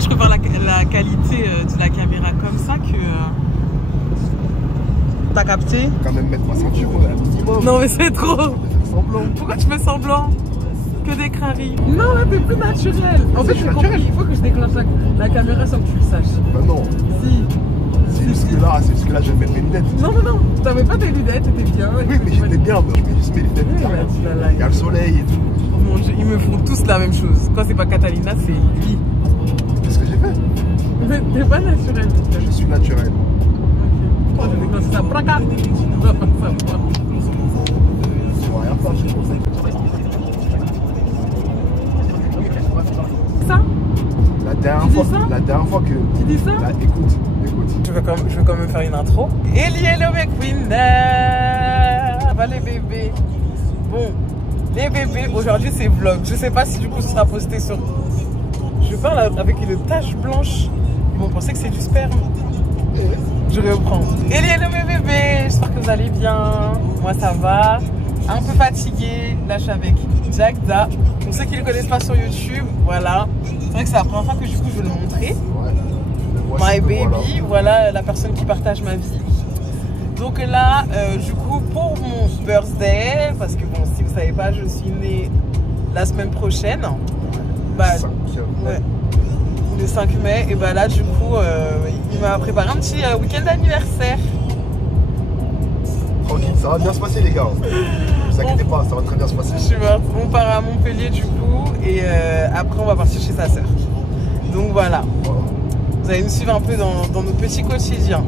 Moi, je préfère la qualité de la caméra comme ça que... T'as capté? Quand même mettre ma ceinture, minimum. Non, mais c'est trop. Semblant. Pourquoi tu fais semblant? Que des crâneries. Non, là, t'es plus naturel. En fait, j'ai compris. Il faut que je déclenche la caméra sans que tu le saches. Bah non. Si. C'est juste que là, je vais mettre mes lunettes. Non, non, non. T'avais pas tes lunettes, t'étais bien. Oui, mais j'étais bien. Je mets juste mes lunettes. Oui, Il y a le soleil et tout. Oh mon Dieu, ils me font tous la même chose. Quand c'est pas Catalina, c'est lui. Qu'est-ce que j'ai fait? Mais t'es pas naturel. Je suis naturel. Ok. Je déclenche ça. Praca. Tu vois rien faire, je suis comme ça. Ça? La dernière fois que... Tu dis ça? Là, écoute. Je veux quand même faire une intro. Hello McQueen. Va les bébés. Bon, les bébés, aujourd'hui c'est vlog. Je sais pas si du coup ce sera posté sur... Je parle avec une tache blanche. Ils vont penser que c'est du sperme. Je reprends. Hello mes bébés. J'espère que vous allez bien. Moi ça va. Un peu fatiguée. Là je suis avec Jagda. Pour ceux qui ne le connaissent pas sur YouTube, voilà. C'est vrai que c'est la première fois que du coup je vais le montrer. My baby, voilà la personne qui partage ma vie. Donc là, du coup, pour mon birthday, parce que bon, si vous savez pas, je suis née la semaine prochaine. Bah, ouais, le 5 mai. Et bah là, du coup, il m'a préparé un petit week-end d'anniversaire. Tranquille, ça va bien se passer les gars. Ne vous inquiétez pas, ça va très bien se passer. Je suis morte. On part à Montpellier du coup, et après on va partir chez sa sœur. Donc voilà. Vous allez nous suivre un peu dans nos petits quotidiens.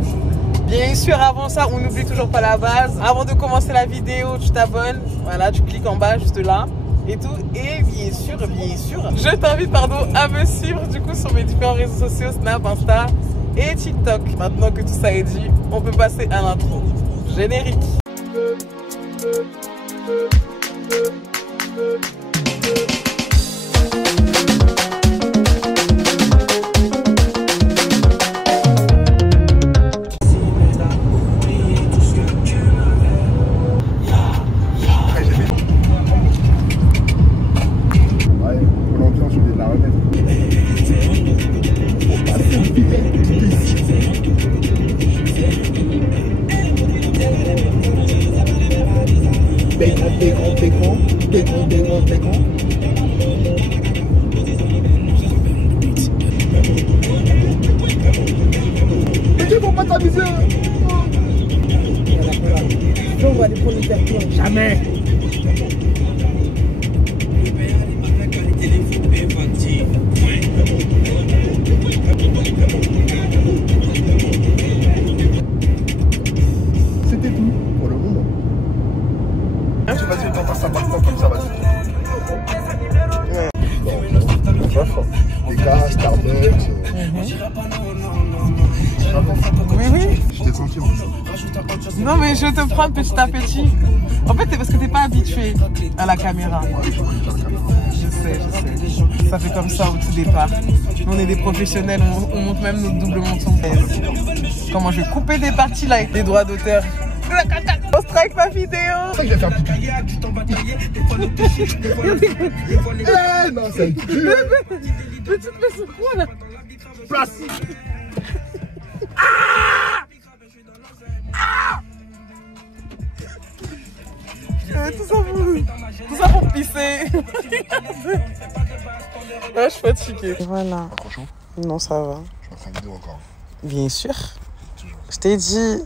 Bien sûr, avant ça, on n'oublie toujours pas la base. Avant de commencer la vidéo, tu t'abonnes. Voilà, tu cliques en bas, juste là. Et tout. Et bien sûr, je t'invite, à me suivre du coup sur mes différents réseaux sociaux, Snap, Insta et TikTok. Maintenant que tout ça est dit, on peut passer à l'intro. Générique. On va aller prendre le carton. Jamais. C'était tout pour le moment. Tu vas dire t'entends ça partant comme ça, vas-y. Des gars, Starbucks. Oui, oui. Je t'ai senti. Non mais je te prends petit à petit. En fait c'est parce que t'es pas habitué à la caméra. Je sais. Ça fait comme ça au tout départ. Nous on est des professionnels, on monte même notre double menton. Comment je vais couper des parties là avec les droits d'auteur. On strike ma vidéo. C'est ça que je vais faire pipi. Non, c'est un cul. Mais tu te mets sur quoi là? Place. Tout ça pour pisser. Ouais, je suis fatiguée. Voilà. Pas trop chaud? Non, ça va. Je vais faire une vidéo encore. Bien sûr. Je t'ai dit,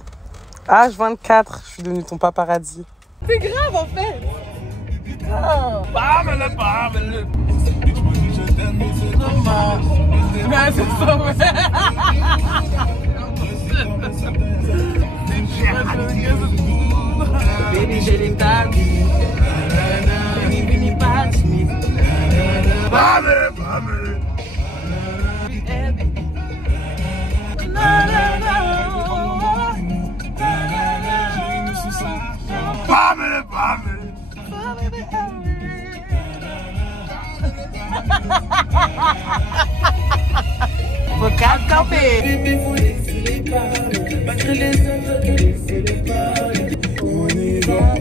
H24, je suis devenu ton paparazzi. C'est grave en fait. Ah. Mais c'est ça, ouais. Baby, j'ai les tags. Baby, pas de Smith. Faut quatre camper. On y va,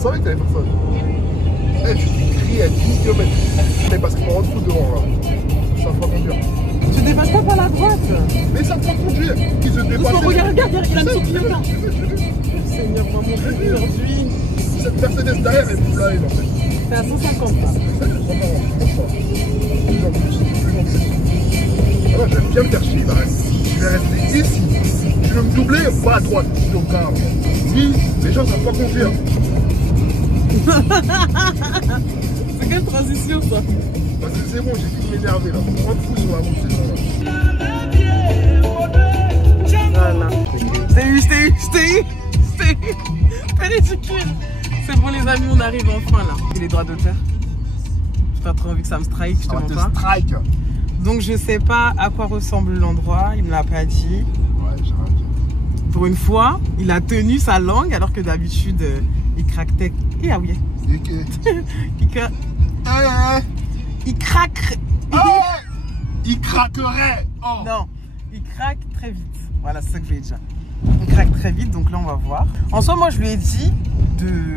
savais que t'allais faire ça. Eh, je t'ai crié à 10 km. Mais parce qu'ils m'ont rendu fou devant là. Ça va conduire. Tu dépasses pas par la droite. Mais ça va conduire. Ils se dépassent. Regarde, il a mis son clignotard. Seigneur, maman, aujourd'hui. Cette Mercedes derrière, elle me fly en fait. C'est à 150 là. Ça, je crois pas. Plus en plus. Alors, je vais bien me faire chier, bah. Je vais rester ici. Tu veux me doubler, pas à droite. Je suis au car. Oui, les gens savent pas conduire. C'est quelle transition ça? Parce que c'est bon, j'ai fini de m'énerver là. On me rend fou sur la route, ces gens-là. Voilà. Je t'ai eu. C'est ridicule. C'est bon les amis, on arrive enfin là. Et les droits d'auteur. J'ai pas trop envie que ça me strike, je te mens pas. Strike. Donc je sais pas à quoi ressemble l'endroit, il me l'a pas dit. Ouais, j'ai rien dit. Pour une fois, il a tenu sa langue alors que d'habitude il craquait. Et ah oui. Il craque. Il craquerait. Oh. Non, il craque très vite. Voilà, c'est ça que je voulais dire. Il craque très vite, donc là on va voir. En soi, moi je lui ai dit de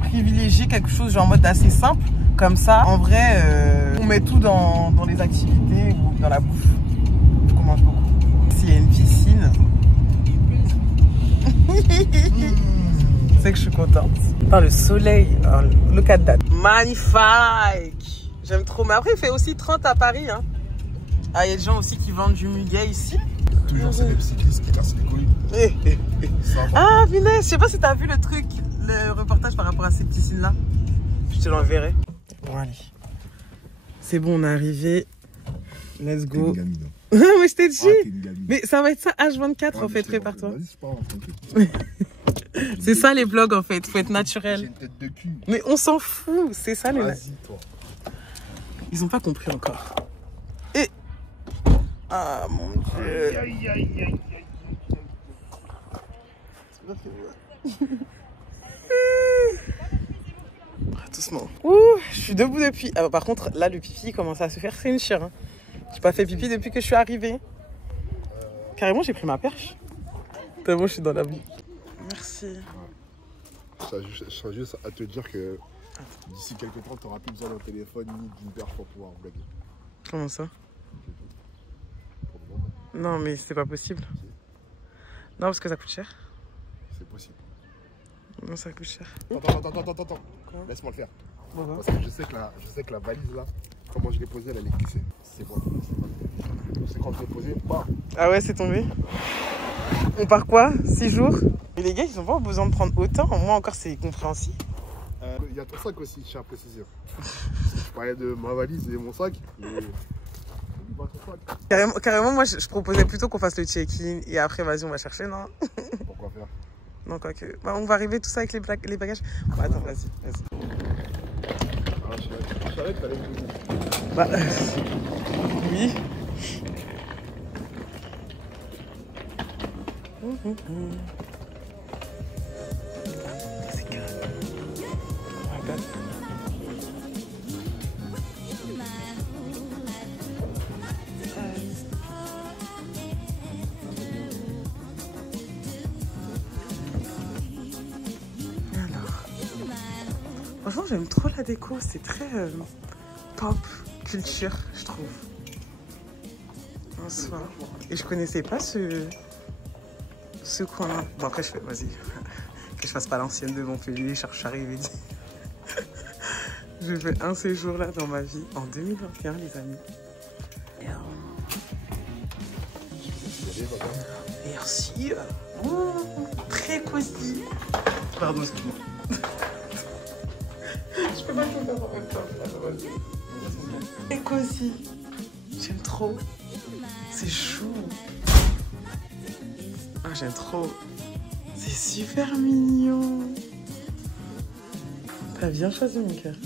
privilégier quelque chose genre en mode assez simple. Comme ça, en vrai, on met tout dans les activités ou dans la bouffe. Je mange beaucoup. S'il y a une piscine, c'est que je suis contente. Par le soleil, le 4 date. Magnifique. J'aime trop. Mais après, il fait aussi 30 à Paris. Hein. Ah, il y a des gens aussi qui vendent du muguet ici. Toujours, c'est les cyclistes qui cassent les couilles. Ah, punaise, je sais pas si t'as vu le truc, le reportage par rapport à ces piscines-là. Je te l'enverrai. Bon, allez. C'est bon, on est arrivé. Let's go. Mais je t'ai dit. Mais ça va être ça H24 en fait, prépare-toi. C'est ça les vlogs en fait, faut être naturel. J'ai une tête de cul. Mais on s'en fout, c'est ça les. Vas-y, toi. Ils ont pas compris encore. Et. Ah mon dieu. Aïe, aïe, aïe, aïe. Doucement. Ouh, je suis debout depuis. Ah, par contre, là, le pipi commence à se faire frenchir. Hein. J'ai pas fait pipi depuis que je suis arrivée. Carrément, j'ai pris ma perche. Tellement je suis dans la vie. Merci. Je serais juste à te dire que d'ici quelques temps, tu n'auras plus besoin d'un téléphone ni d'une perche pour pouvoir blaguer. Comment ça? Non, mais c'est pas possible. Non, parce que ça coûte cher. C'est possible. Non, ça coûte cher. Attends. Laisse-moi le faire. Parce que je sais que la valise là, comment je l'ai posée, elle est glissée. C'est bon. C'est quand je l'ai posée, bam. Ah ouais, c'est tombé. On part quoi? 6 jours? Mais les gars, ils ont pas besoin de prendre autant. Moi encore, c'est compréhensible. Il y a ton sac aussi, je tiens à préciser. Je parlais de ma valise et mon sac. Mais... Carrément, moi je proposais plutôt qu'on fasse le check-in et après, vas-y, on va chercher, non? Pourquoi faire? Non, quoi que. Bah, on va arriver tout ça avec les bagages. Bah, attends, vas-y. Ah, je savais que t'allais me dire. Bah, oui. C'est calme. Oh my God. Franchement, j'aime trop la déco, c'est très pop culture, je trouve. En soi. Et je connaissais pas ce coin-là. Bon, après, vas-y, que je fasse pas l'ancienne de Montpellier, je suis arrivée. Je fais un séjour là dans ma vie en 2021, les amis. Merci. Très cosy. Pardon, excuse-moi. Je peux pas tout faire en même temps. C'est cosy. J'aime trop. C'est chou. Ah, j'aime trop. C'est super mignon. T'as bien choisi mon cœur.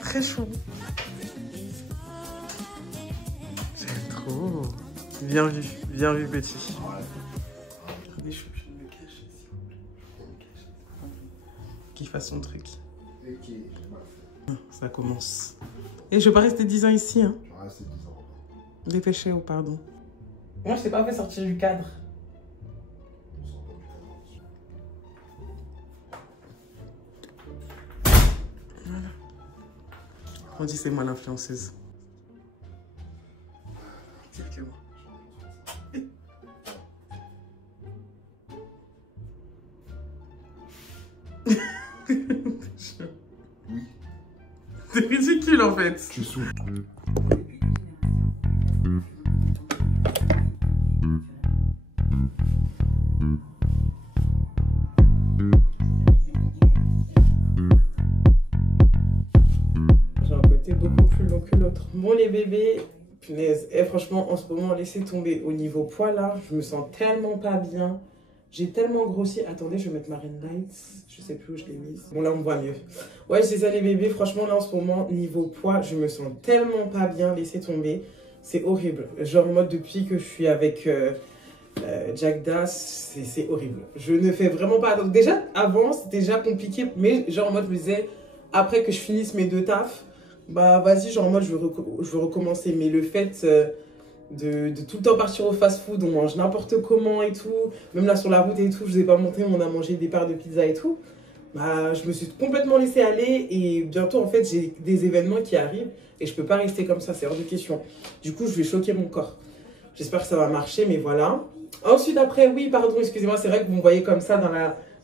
Très chou. J'aime trop. Bien vu petit. Des chou, je me cache s'il vous plaît. Qu'il fasse son truc. Ça commence. Et je vais pas rester 10 ans ici, hein. Je vais rester 10 ans. Dépêchez-vous, pardon. Moi, je t'ai pas fait sortir du cadre. On dit c'est moi l'influenceuse. Quelques mots. Oui. C'est ridicule en fait. Tu souffles. J'ai un côté beaucoup plus long que l'autre. Bon les bébés, punaise. Et franchement, en ce moment, laissez tomber. Au niveau poids là, je me sens tellement pas bien. J'ai tellement grossi. Attendez, je vais mettre ma ring light. Je sais plus où je l'ai mise. Bon, là, on me voit mieux. Ouais, c'est ça, les bébés. Franchement, là, en ce moment, niveau poids, je me sens tellement pas bien. Laissez tomber. C'est horrible. Genre, en mode, depuis que je suis avec Jack Das, c'est horrible. Je ne fais vraiment pas. Donc, déjà, avant, c'était déjà compliqué. Mais, genre, en mode, je me disais, après que je finisse mes 2 tafs, bah, vas-y, genre, en mode, je veux recommencer. Mais le fait. De tout le temps partir au fast-food, on mange n'importe comment et tout. Même là sur la route et tout, je vous ai pas montré, mais on a mangé des parts de pizza et tout. Bah, je me suis complètement laissée aller et bientôt en fait j'ai des événements qui arrivent et je peux pas rester comme ça, c'est hors de question. Du coup, je vais choquer mon corps. J'espère que ça va marcher, mais voilà. Ensuite après, oui, pardon, excusez-moi, c'est vrai que vous me voyez comme ça dans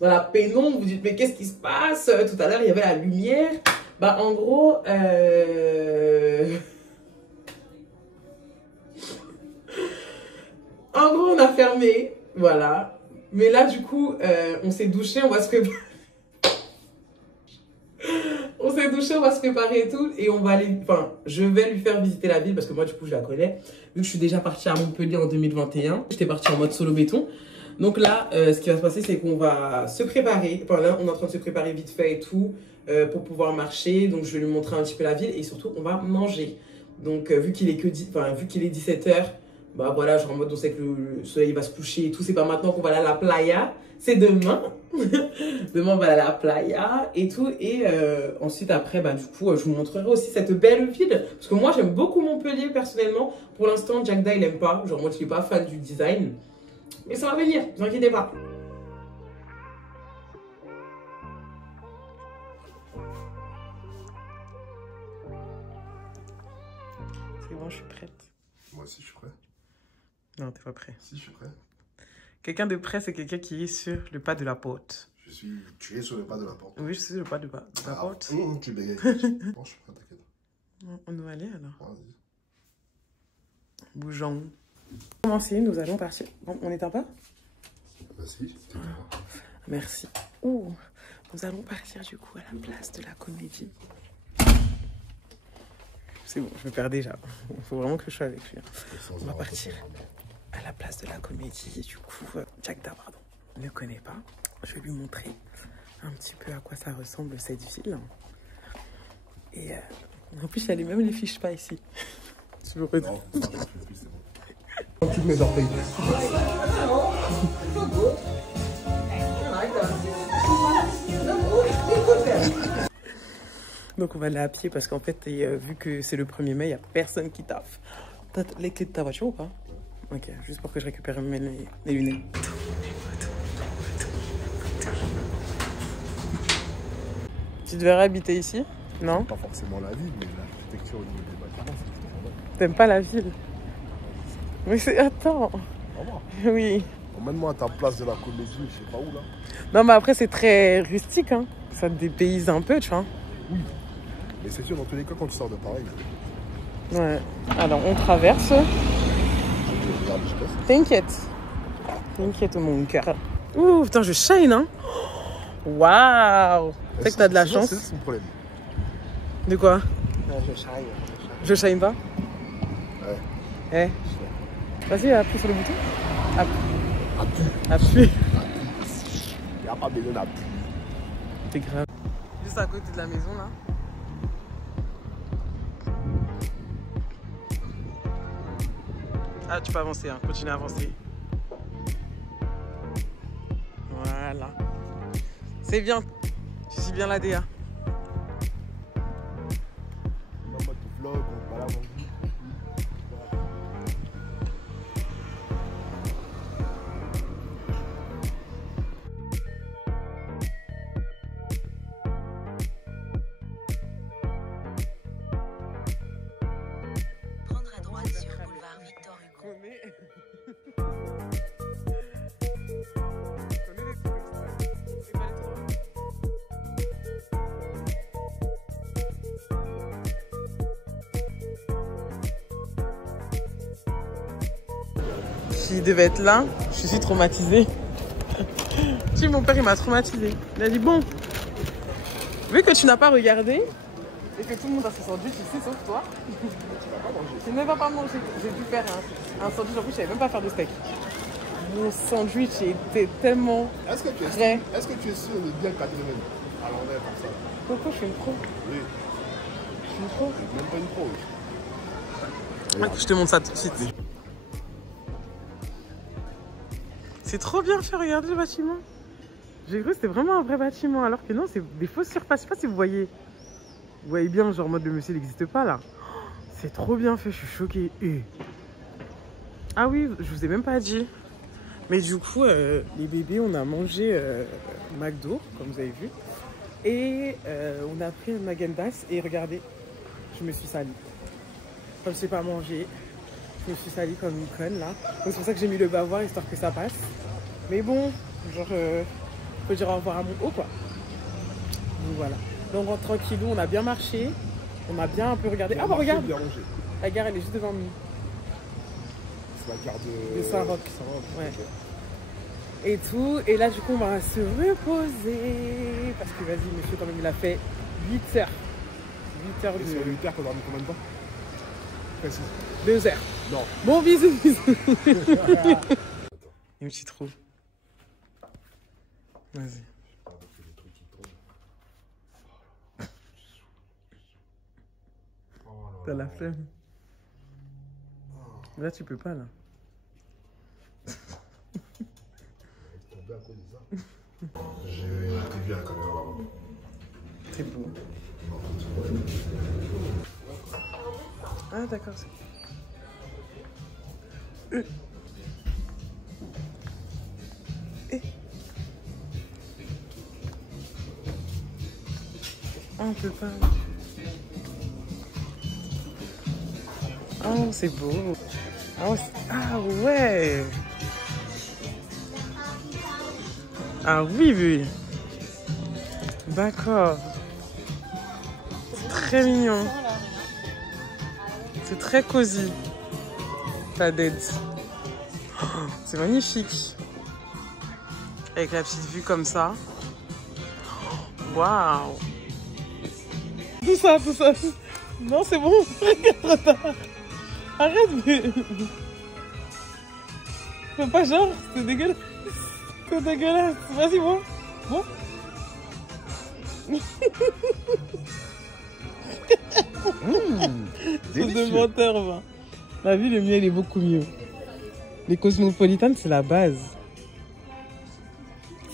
la pénombre, vous dites mais qu'est-ce qui se passe? Tout à l'heure il y avait la lumière. Bah en gros, en gros, on a fermé, voilà. Mais là, du coup, on s'est douché, on va se préparer. On s'est douché, on va se préparer et tout. Et on va aller... Enfin, je vais lui faire visiter la ville parce que moi, du coup, je la connais. Vu que je suis déjà partie à Montpellier en 2021. J'étais partie en mode solo béton. Donc là, ce qui va se passer, c'est qu'on va se préparer. Enfin, là, on est en train de se préparer vite fait et tout pour pouvoir marcher. Donc, je vais lui montrer un petit peu la ville. Et surtout, on va manger. Donc, vu qu'il est 17 h, bah voilà, genre en mode on sait que le soleil va se coucher et tout, c'est pas maintenant qu'on va aller à la playa, c'est demain. Demain on va aller à la playa et tout. Et ensuite après, bah du coup, je vous montrerai aussi cette belle ville. Parce que moi j'aime beaucoup Montpellier personnellement. Pour l'instant, Jack Da il aime pas, genre moi je suis pas fan du design. Mais ça va venir, ne vous inquiétez pas. C'est bon, je suis prête. Moi aussi, je suis prêt. Non, t'es pas prêt. Si, je suis prêt. Quelqu'un de prêt, c'est quelqu'un qui est sur le pas de la porte. Tu es sur le pas de la porte. Oui, je suis sur le pas de la porte. Tu bégayes. Bon, je suis prêt, t'inquiète. On doit aller alors. Vas-y. Bougeons. Commencer, nous allons partir. Bon, on n'éteint pas? Vas-y. Merci. Ouh, nous allons partir du coup à la place de la Comédie. C'est bon, je me perds déjà. Il faut vraiment que je sois avec lui. On va partir à la place de la Comédie. Du coup, Jack Da, pardon, ne connaît pas. Je vais lui montrer un petit peu à quoi ça ressemble cette ville. Et en plus, il y a même les fiches pas ici. Je me retrouve. Non, c'est bon. Toutes mes orteils. Donc on va aller à pied parce qu'en fait, vu que c'est le 1er mai, il n'y a personne qui taffe. T'as les clés de ta voiture ou pas? Ok, juste pour que je récupère mes lunettes. Tu devrais habiter ici? Non? Pas forcément la ville, mais l'architecture au niveau des bâtiments, c'est plutôt pas mal. T'aimes pas la ville? Mais c'est... Attends. Vraiment? Oui. Emmène-moi à ta place de la Comédie, je sais pas où là. Non mais après c'est très rustique, hein. Ça te dépayse un peu, tu vois. Oui. Mais c'est sûr, dans tous les cas, quand tu sors de Paris. Ouais. Alors on traverse. Regarde, je passe. T'inquiète. T'inquiète mon cœur. Ouh, putain, je shine, hein. Waouh. C'est que t'as de la chance. C'est son problème. De quoi? Je shine. Je shine pas? Ouais. Eh. Vas-y, appuie sur le bouton. Appuie. Appuie. Il n'y a pas besoin d'appui. C'est grave. Juste à côté de la maison, là. Ah, tu peux avancer, hein. Continue à avancer. Voilà. C'est bien. Je suis bien la DA. En mode vlog, on balade en vie. connais. Je connais les trucs comme ça. C'est pas les trois. Qui devait être là, je suis traumatisée. Si mon père il m'a traumatisée. Il a dit bon, vu que tu n'as pas regardé et que tout le monde a son sandwich ici sauf toi, je n'ai même pas mangé. J'ai dû faire un sandwich, en plus je savais même pas faire de steak. Mon sandwich était tellement Est-ce que tu es frais. Est-ce que tu es sûr de bien cadrer à l'envers comme ça? Pourquoi je suis une pro? Oui. Je suis une pro. Même pas une pro. Je te montre ça tout de suite. C'est trop bien fait, regardez le bâtiment. J'ai cru que c'était vraiment un vrai bâtiment, alors que non, c'est des fausses surfaces. Je sais pas si vous voyez. Vous voyez bien, genre, mode le monsieur n'existe pas là. C'est trop bien fait, je suis choquée. Ah oui, je vous ai même pas dit. Mais du coup, les bébés, on a mangé McDo, comme vous avez vu. Et on a pris un Häagen-Dazs et regardez, je me suis salie. Comme je sais pas manger, je me suis salie comme une conne là. Donc c'est pour ça que j'ai mis le bavoir, histoire que ça passe. Mais bon, genre, faut dire au revoir à mon haut quoi. Donc voilà. Donc on rentre tranquillou, on a bien marché. On a bien un peu regardé. Ah bah regarde, Bien rangé. la gare elle est juste devant nous. C'est la gare de Saint-Roch. Saint-Roch. Ouais. Ok. Et tout. Et là, du coup, on va se reposer. Parce que, vas-y, monsieur, quand même, il a fait 8 heures. 8 heures Et sur de... 8 heures, on dormi combien de temps? Précis. 2 heures. Non. Bon, bisous, bisous. Une petite roue. Vas-y. T'as la flemme. Là, tu peux pas, là. J'ai une TV à la caméra. C'est beau. Ah, d'accord. Ah, on peut pas. Oh, c'est beau. Oh, ah ouais. Ah oui, oui. D'accord. C'est très mignon. C'est très cosy. Ta dette. C'est magnifique. Avec la petite vue comme ça. Waouh. Tout ça, tout ça. Non, c'est bon. Regarde, retard. Arrête, mais... Fais pas genre, c'est dégueulasse. C'est dégueulasse. Vas-y, bon. Bon. C'est de menteur, va. La vie, le miel est beaucoup mieux. Les cosmopolitanes, c'est la base.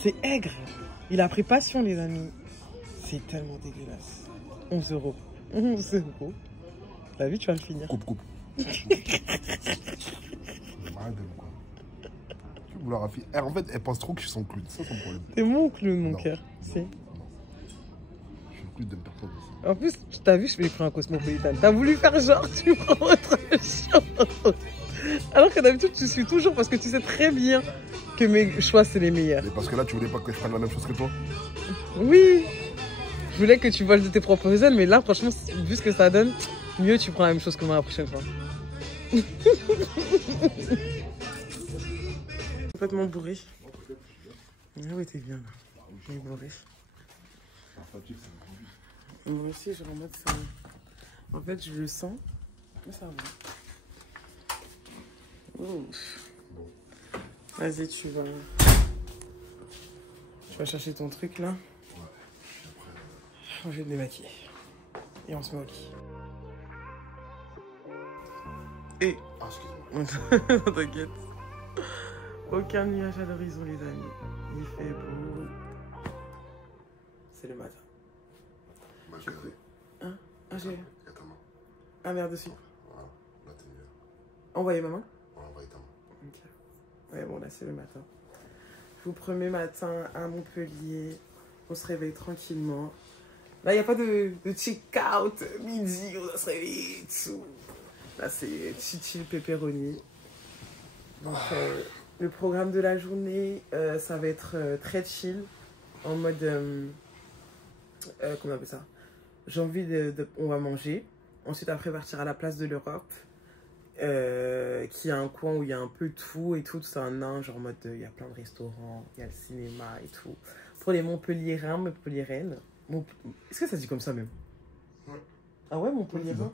C'est aigre. Il a pris passion, les amis. C'est tellement dégueulasse. 11 €. 11 €. La vie, tu vas le finir. Coupe. Vous leur a fait... En fait, elle pense trop que je suis son clown. C'est ça son problème. T'es mon clown, mon cœur. Je suis le clown d'une personne aussi. En plus, t'as vu, je vais prendre un cosmopolitane. T'as voulu faire genre, tu prends autre chose. Alors que d'habitude, tu suis toujours parce que tu sais très bien que mes choix, c'est les meilleurs. Mais parce que là, tu voulais pas que je prenne la même chose que toi? Oui. Je voulais que tu voles de tes propres ailes, mais là, franchement, vu ce que ça donne, mieux tu prends la même chose que moi la prochaine fois. Complètement bourré. Ah oui, t'es bien là. T'es bourré. Moi aussi, je en mode ça. En fait, je le sens. Mais ça va. Vas-y, tu vas chercher ton truc là. Je vais te démaquiller. Et on se met au lit. Et... Ah, excuse-moi. T'inquiète. Aucun nuage à l'horizon, les amis. Il fait beau. C'est le matin. Hein? Ah, j'ai... Ah, merde dessus. Voilà, là t'es mieux. Envoyez ma main. Voilà, envoyez ta main. Ok. Ouais, bon, là, c'est le matin. Je vous promets, matin à Montpellier. On se réveille tranquillement. Là, il n'y a pas de check-out midi. On doit se réveiller et tout. Là, c'est chill pepperoni. Donc, le programme de la journée, ça va être très chill, en mode, comment on appelle ça? J'ai envie on va manger, ensuite après partir à la place de l'Europe, qui a un coin où il y a un peu de tout et tout, c'est un nain, genre en mode, il y a plein de restaurants, il y a le cinéma et tout. Pour les Montpelliérains, Montpelliéraines, est-ce que ça se dit comme ça même? Ouais. Ah ouais, Montpelliérain.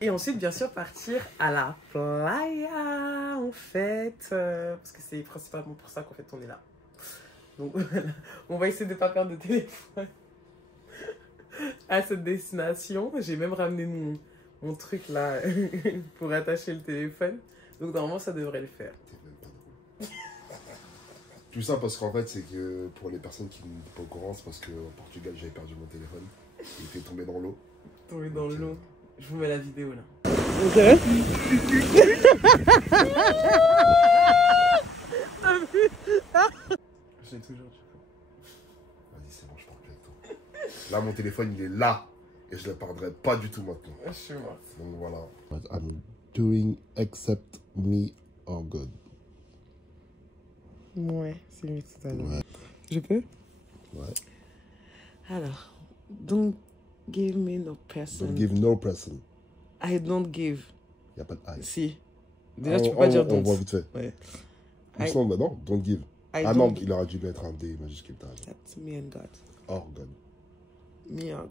Et ensuite, bien sûr, partir à la playa, en fait, parce que c'est principalement pour ça qu'en fait on est là. Donc on va essayer de ne pas perdre de téléphone à cette destination. J'ai même ramené mon truc là pour attacher le téléphone. Donc normalement ça devrait le faire. Tout ça parce qu'en fait c'est que pour les personnes qui ne sont pas au courant, c'est parce qu'au Portugal j'avais perdu mon téléphone. Il était tombé dans l'eau. Tombé dans l'eau. Je vous mets la vidéo là. Ok. Je sais toujours, tu vois. Vas-y, c'est bon, je pars plus avec toi. Là, mon téléphone, il est là. Et je ne le perdrai pas du tout maintenant. Je suis mort. Donc voilà. What I'm doing except me or God. Ouais, c'est mieux tout à l'heure. Ouais. Je peux? Ouais. Alors, don't give me no person. Don't give no person. I don't give. Il n'y a pas de I. Si. Déjà, tu peux pas dire don't. On voit vite fait. Ouais. Non, bah non, don't give. I non, don't il aurait dû mettre un D majuscule. That's me and God. Or God. Me or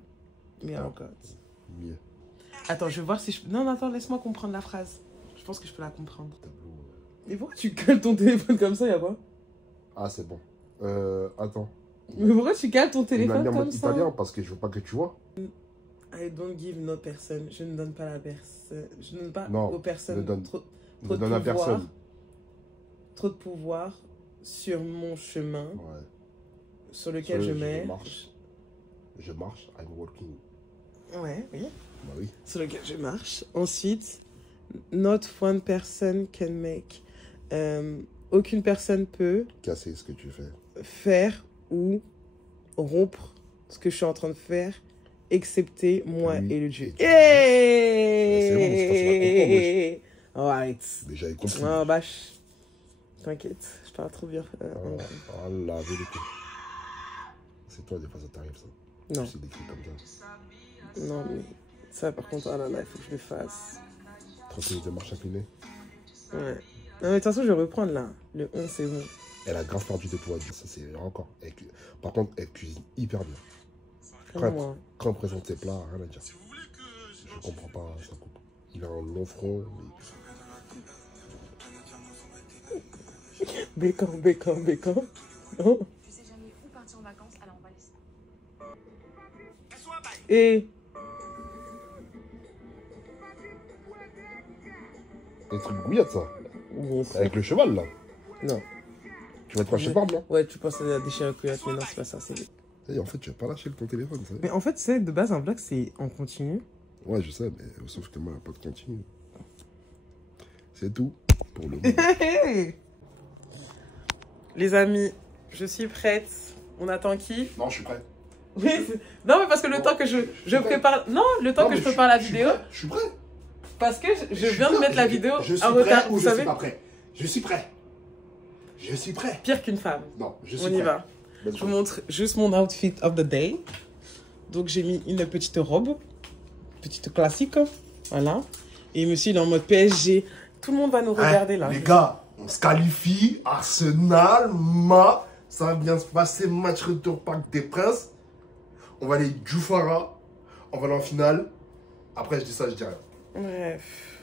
God. Mieux. Attends, je vais voir si je... Non, attends, laisse-moi comprendre la phrase. Je pense que je peux la comprendre. Tableau. Mais pourquoi tu cales ton téléphone comme ça, y'a quoi? Ah, c'est bon. Attends. Mais pourquoi tu cales ton téléphone en comme mode ça? italien parce que je veux pas que tu vois. I don't give no person. Je ne donne pas la personne. Je ne donne pas Non, aux personnes ne donne, trop ne de donne à pouvoir. personne. Trop de pouvoir sur mon chemin, Ouais. sur lequel je mets. Je marche, I'm walking. Ouais, oui. Bah oui. Sur lequel je marche. Ensuite, not one person can make. Aucune personne peut Casser ce que tu fais. faire ou rompre ce que je suis en train de faire, excepté moi Oui, et le Dieu. et Dieu. Hey! C'est bon, c'est pas Alright. Mais j'avais compris. Ah, bâche. T'inquiète, je parle trop bien. Ah, la vérité. C'est toi, des fois, ça t'arrive, ça. Non. C'est décrit comme ça. Non, mais ça, par contre, ah là là, il faut que je le fasse. 30 minutes de marche inclinée. Ouais. Non, mais de toute façon, je vais reprendre là. Le 11, c'est bon. Elle a grave perdu de poids. Ça, c'est encore. Par contre, elle cuisine hyper bien. Comme moi. Quand on présente ses plats, rien à dire. Je comprends pas sa coupe. Il a un long front. Mais... Bécan. Oh. Je sais jamais où partir en vacances, alors on va laisser. Et Des trucs bouillards, ça. bon, Avec le cheval, là. non. Tu vas te faire cheval, non? Ouais, tu penses à déchirer la couillette, mais non, c'est pas ça. Et en fait, tu vas pas lâcher ton téléphone, ça. Mais en fait, c'est de base un vlog, c'est en continu. Ouais, je sais, mais sauf que moi, il n'y a pas de continu. C'est tout pour le moment. Les amis, je suis prête. On attend qui? Non, je suis prêt. Oui, non, mais parce que le temps que je prépare... Non, le temps que je prépare la vidéo... Je suis prêt. Parce que je viens de mettre la vidéo Je suis en retard, prêt ou vous je savez. suis pas prêt. Je suis prêt. Je suis prêt. Pire qu'une femme. Non, je suis On prêt. y va. Let's Je go. vous montre juste mon outfit of the day. Donc j'ai mis une petite robe, petite classique, voilà. Et monsieur il est en mode PSG. Tout le monde va nous regarder là. Les gars, on se qualifie. Arsenal, ça va bien se passer. Match retour Parc des Princes. On va aller Djoufara. On va aller en finale. Après, je dis ça, je dis rien. Bref,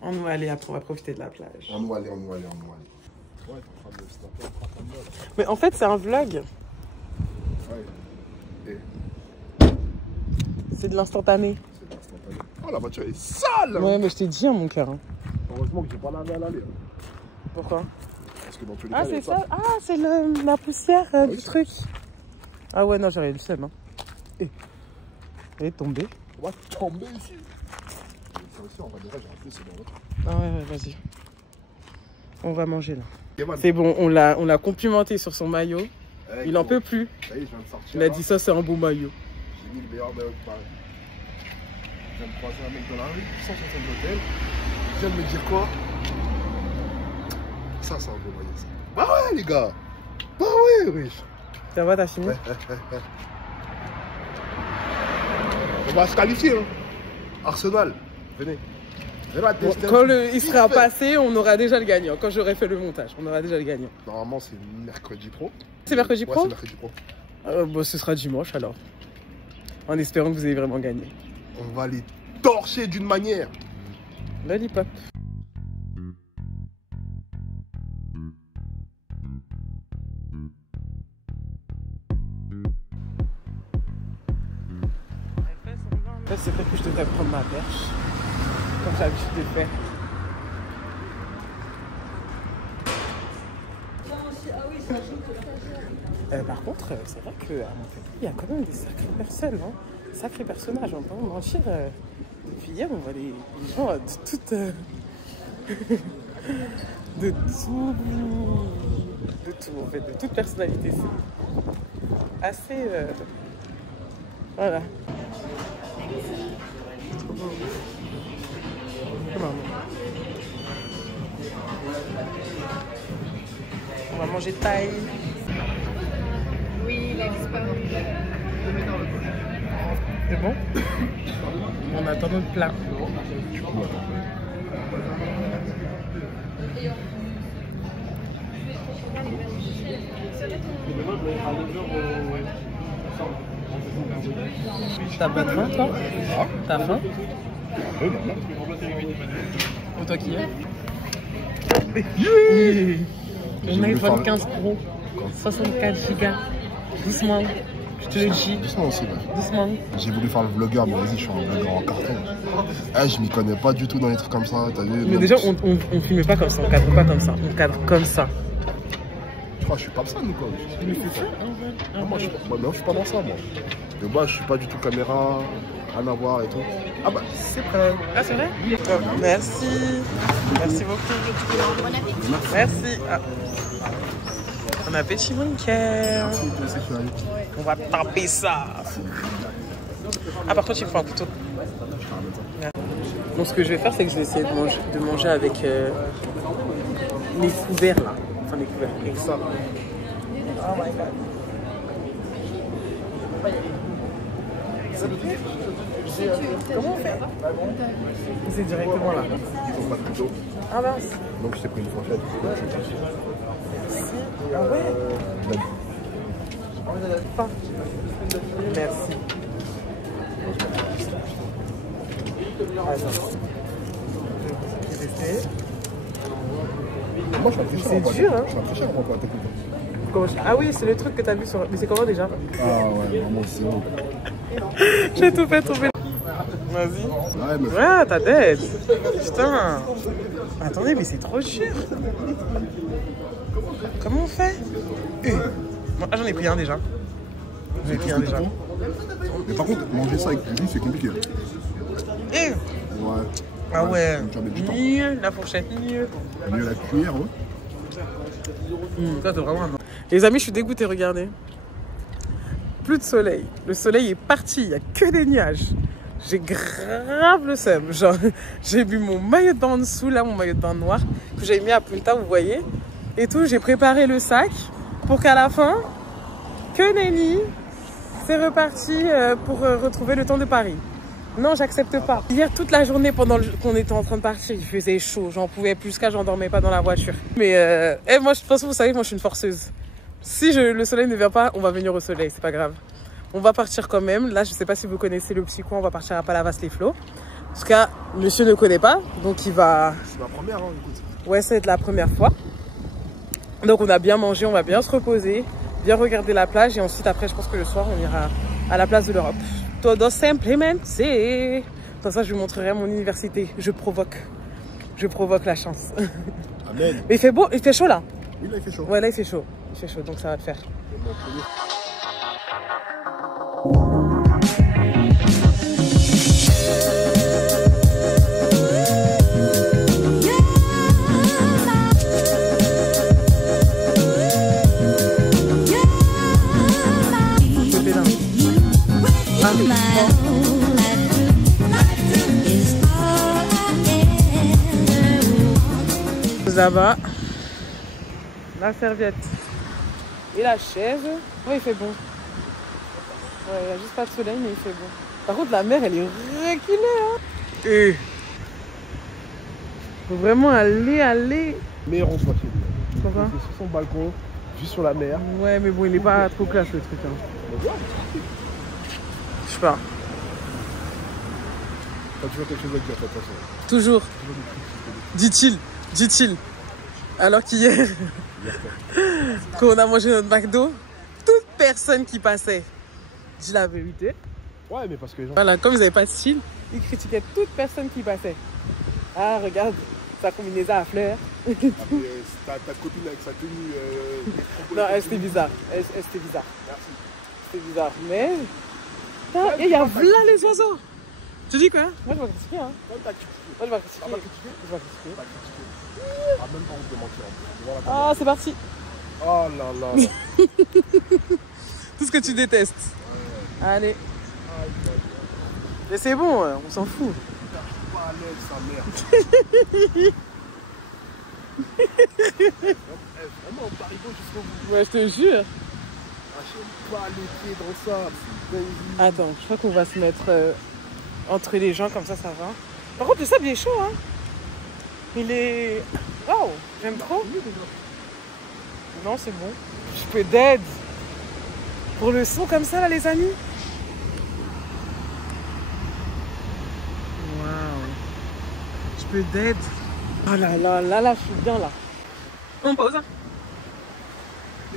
on va aller après, on va profiter de la plage. On va aller. Ouais, t'es en train de snapper, en train de mode. Mais en fait c'est un vlog, Ouais. c'est de l'instantané. C'est instantané. Oh, la voiture est sale. Ouais mais je t'ai dit hein, mon cœur. Hein. Heureusement que j'ai pas lavé à l'aller. Pourquoi? Parce que dans tous les Ah cas, c'est elle est ça. Ah c'est la poussière oui, du c'est- truc. Ah ouais non j'aurais eu le seum. Hein. Elle est tombée. On va tomber ici. Ça aussi, on va déjà, j'ai un peu, c'est dans l'autre. Ah ouais vas-y. On va manger là. Evan. C'est bon, on l'a complimenté sur son maillot. Hey, Il en gros, peut plus. Ça y est, je viens de sortir. Il a là. dit ça, c'est un beau maillot. J'ai mis le meilleur maillot de Paris. Je viens de croiser un mec dans la rue, sans sortir de l'hôtel. Il vient de me dire quoi? ça, c'est un beau maillot, ça. Bah ouais, les gars. Bah ouais, riche. Ça va, t'as fini? On va se qualifier, hein. Arsenal, venez. Bon, quand il sera passé, on aura déjà le gagnant. Quand j'aurai fait le montage, on aura déjà le gagnant. Normalement, c'est mercredi pro. C'est mercredi pro? Ouais, c'est mercredi pro. Bon, ce sera dimanche alors. En espérant que vous ayez vraiment gagné. On va les torcher d'une manière. Lollipop. En fait, c'est vrai que je devrais prendre ma perche. Comme j'ai l'habitude de le faire. Par contre, c'est vrai qu'à Montpellier, il y a quand même des sacrées personnes, hein. Sacrés personnages, on peut pas mentir. Depuis hier, on voit des gens de toutes... de tout, en fait, de toute personnalité. C'est assez... Voilà. On va manger thaï. Oui, il a disparu. C'est bon? On attend notre plat. T'as pas de faim, toi? Ah, T'as faim? oui, normal. Ou toi qui es? Yeah. On a iPhone 15 Pro, 64 Go. Doucement, je te le dis. Doucement aussi, ouais. Doucement. J'ai voulu faire le vlogueur, mais vas-y, je suis un vlogueur en carton. Eh, je m'y connais pas du tout dans les trucs comme ça, t'as vu? Mais déjà, on filme pas comme ça, on cadre pas comme ça, on cadre comme ça. Je crois que je suis pas ça, ou quoi? Moi, je suis pas dans ça, moi. Mais moi, je suis pas du tout caméra, rien à voir et tout. Ah bah, c'est prêt. Ah, c'est vrai? Merci. Merci beaucoup. Bon appétit. Merci. Ah. Bon appétit, mon cœur. Merci, toi aussi, chérie. On va taper ça. Ah, par contre, il faut un couteau. Donc, ce que je vais faire, c'est que je vais essayer de manger avec les couverts, là. Enfin, les couverts, avec ça. Oh my god. Comment on fait? C'est directement là. Ils font pas de couteau. Ah mince. Donc, je t'ai pris une fourchette. Merci. Ah ouais. Pas. Merci. Je vais tester. Moi, je suis un tricheur. C'est dur, hein. Je suis un tricheur, moi, pour la technique. Ah oui, c'est le truc que t'as vu sur... Mais c'est comment déjà? Ah ouais, vraiment, c'est bon. J'ai tout fait tomber. Vas-y. Ouais, mais... Ouais, ta tête. Putain. Attendez, mais c'est trop cher. Comment on fait? Ah, j'en ai pris un déjà. J'en ai pris un déjà. Mais par contre, manger ça avec du riz, c'est compliqué. Ouais. Ah ouais. Tu vas mettre du temps. Mieux la fourchette, mieux. Mieux la cuillère, ouais. Ça, c'est vraiment un... Les amis, je suis dégoûtée, regardez. Plus de soleil. Le soleil est parti, il n'y a que des nuages. J'ai grave le seum. Genre, j'ai bu mon maillot de bain en dessous, là, mon maillot de bain noir, que j'avais mis à Punta, vous voyez. Et tout, j'ai préparé le sac pour qu'à la fin, que nenni, c'est reparti pour retrouver le temps de Paris. Non, j'accepte pas. Hier, toute la journée, pendant qu'on était en train de partir, il faisait chaud. J'en pouvais plus qu'à, j'en dormais pas dans la voiture. Mais moi, de toute façon, vous savez, moi, je suis une forceuse. Si le soleil ne vient pas, on va venir au soleil, c'est pas grave. On va partir quand même. Là, je sais pas si vous connaissez le petit coin, on va partir à Palavas-les-Flots. En tout cas, monsieur ne connaît pas, donc il va... C'est ma première, hein, écoute. Ouais, ça va être la première fois. Donc, on a bien mangé, on va bien se reposer, bien regarder la plage. Et ensuite, après, je pense que le soir, on ira à la place de l'Europe. Todo simplement, c'est... Comme ça, je vous montrerai mon université. Je provoque la chance. Amen. Mais il fait beau, il fait chaud là. Oui, là, il fait chaud. Ouais, là, il fait chaud. Il fait chaud, donc ça va te faire. Là-bas, la serviette et la chaise. Ouais, il fait bon. Ouais, il n'y a juste pas de soleil, mais il fait bon. Par contre, la mer, elle est reculée. Hein. Et faut vraiment aller. Meilleur endroit chez lui. Pourquoi? Sur son balcon, vue sur la mer. Ouais, mais bon, il est pas trop classe le truc. Hein. Je sais pas. T'as toujours quelque chose à dire, de toute façon. Toujours. Dit-il. Alors qu'hier, quand on a mangé notre McDo, toute personne qui passait, dis la vérité. Ouais, mais parce que les gens... Voilà, comme ils n'avaient pas de style, ils critiquaient toute personne qui passait. Ah, regarde, sa combinaison à fleurs. Ta copine avec sa tenue... Non, c'était bizarre. C'était bizarre. Merci. C'était bizarre. Mais... Et il y a là les oiseaux. Tu dis quoi? Moi, je vais critiquer. Hein. Comme t'as critiqué. Moi, je vais critiquer. T'as pas critiqué? Je vais critiquer. T'as critiqué. Ah, même pas honte de mentir. Ah, c'est parti. Oh là là. Tout ce que tu détestes. Allez. Mais c'est bon, on s'en fout. Pas à l'aise, sa mère. Vraiment, parigo jusqu'au bout. Ouais, je te jure. J'aime pas les pieds dans ça. Attends, je crois qu'on va se mettre entre les gens, comme ça, ça va. Par contre, le sable, il est chaud, hein. Il est... Waouh, j'aime trop. Non, c'est bon. Je peux d'aide. Pour le son comme ça, là, les amis. Waouh. Je peux d'aide. Oh là là, là, je suis bien, là. On pause.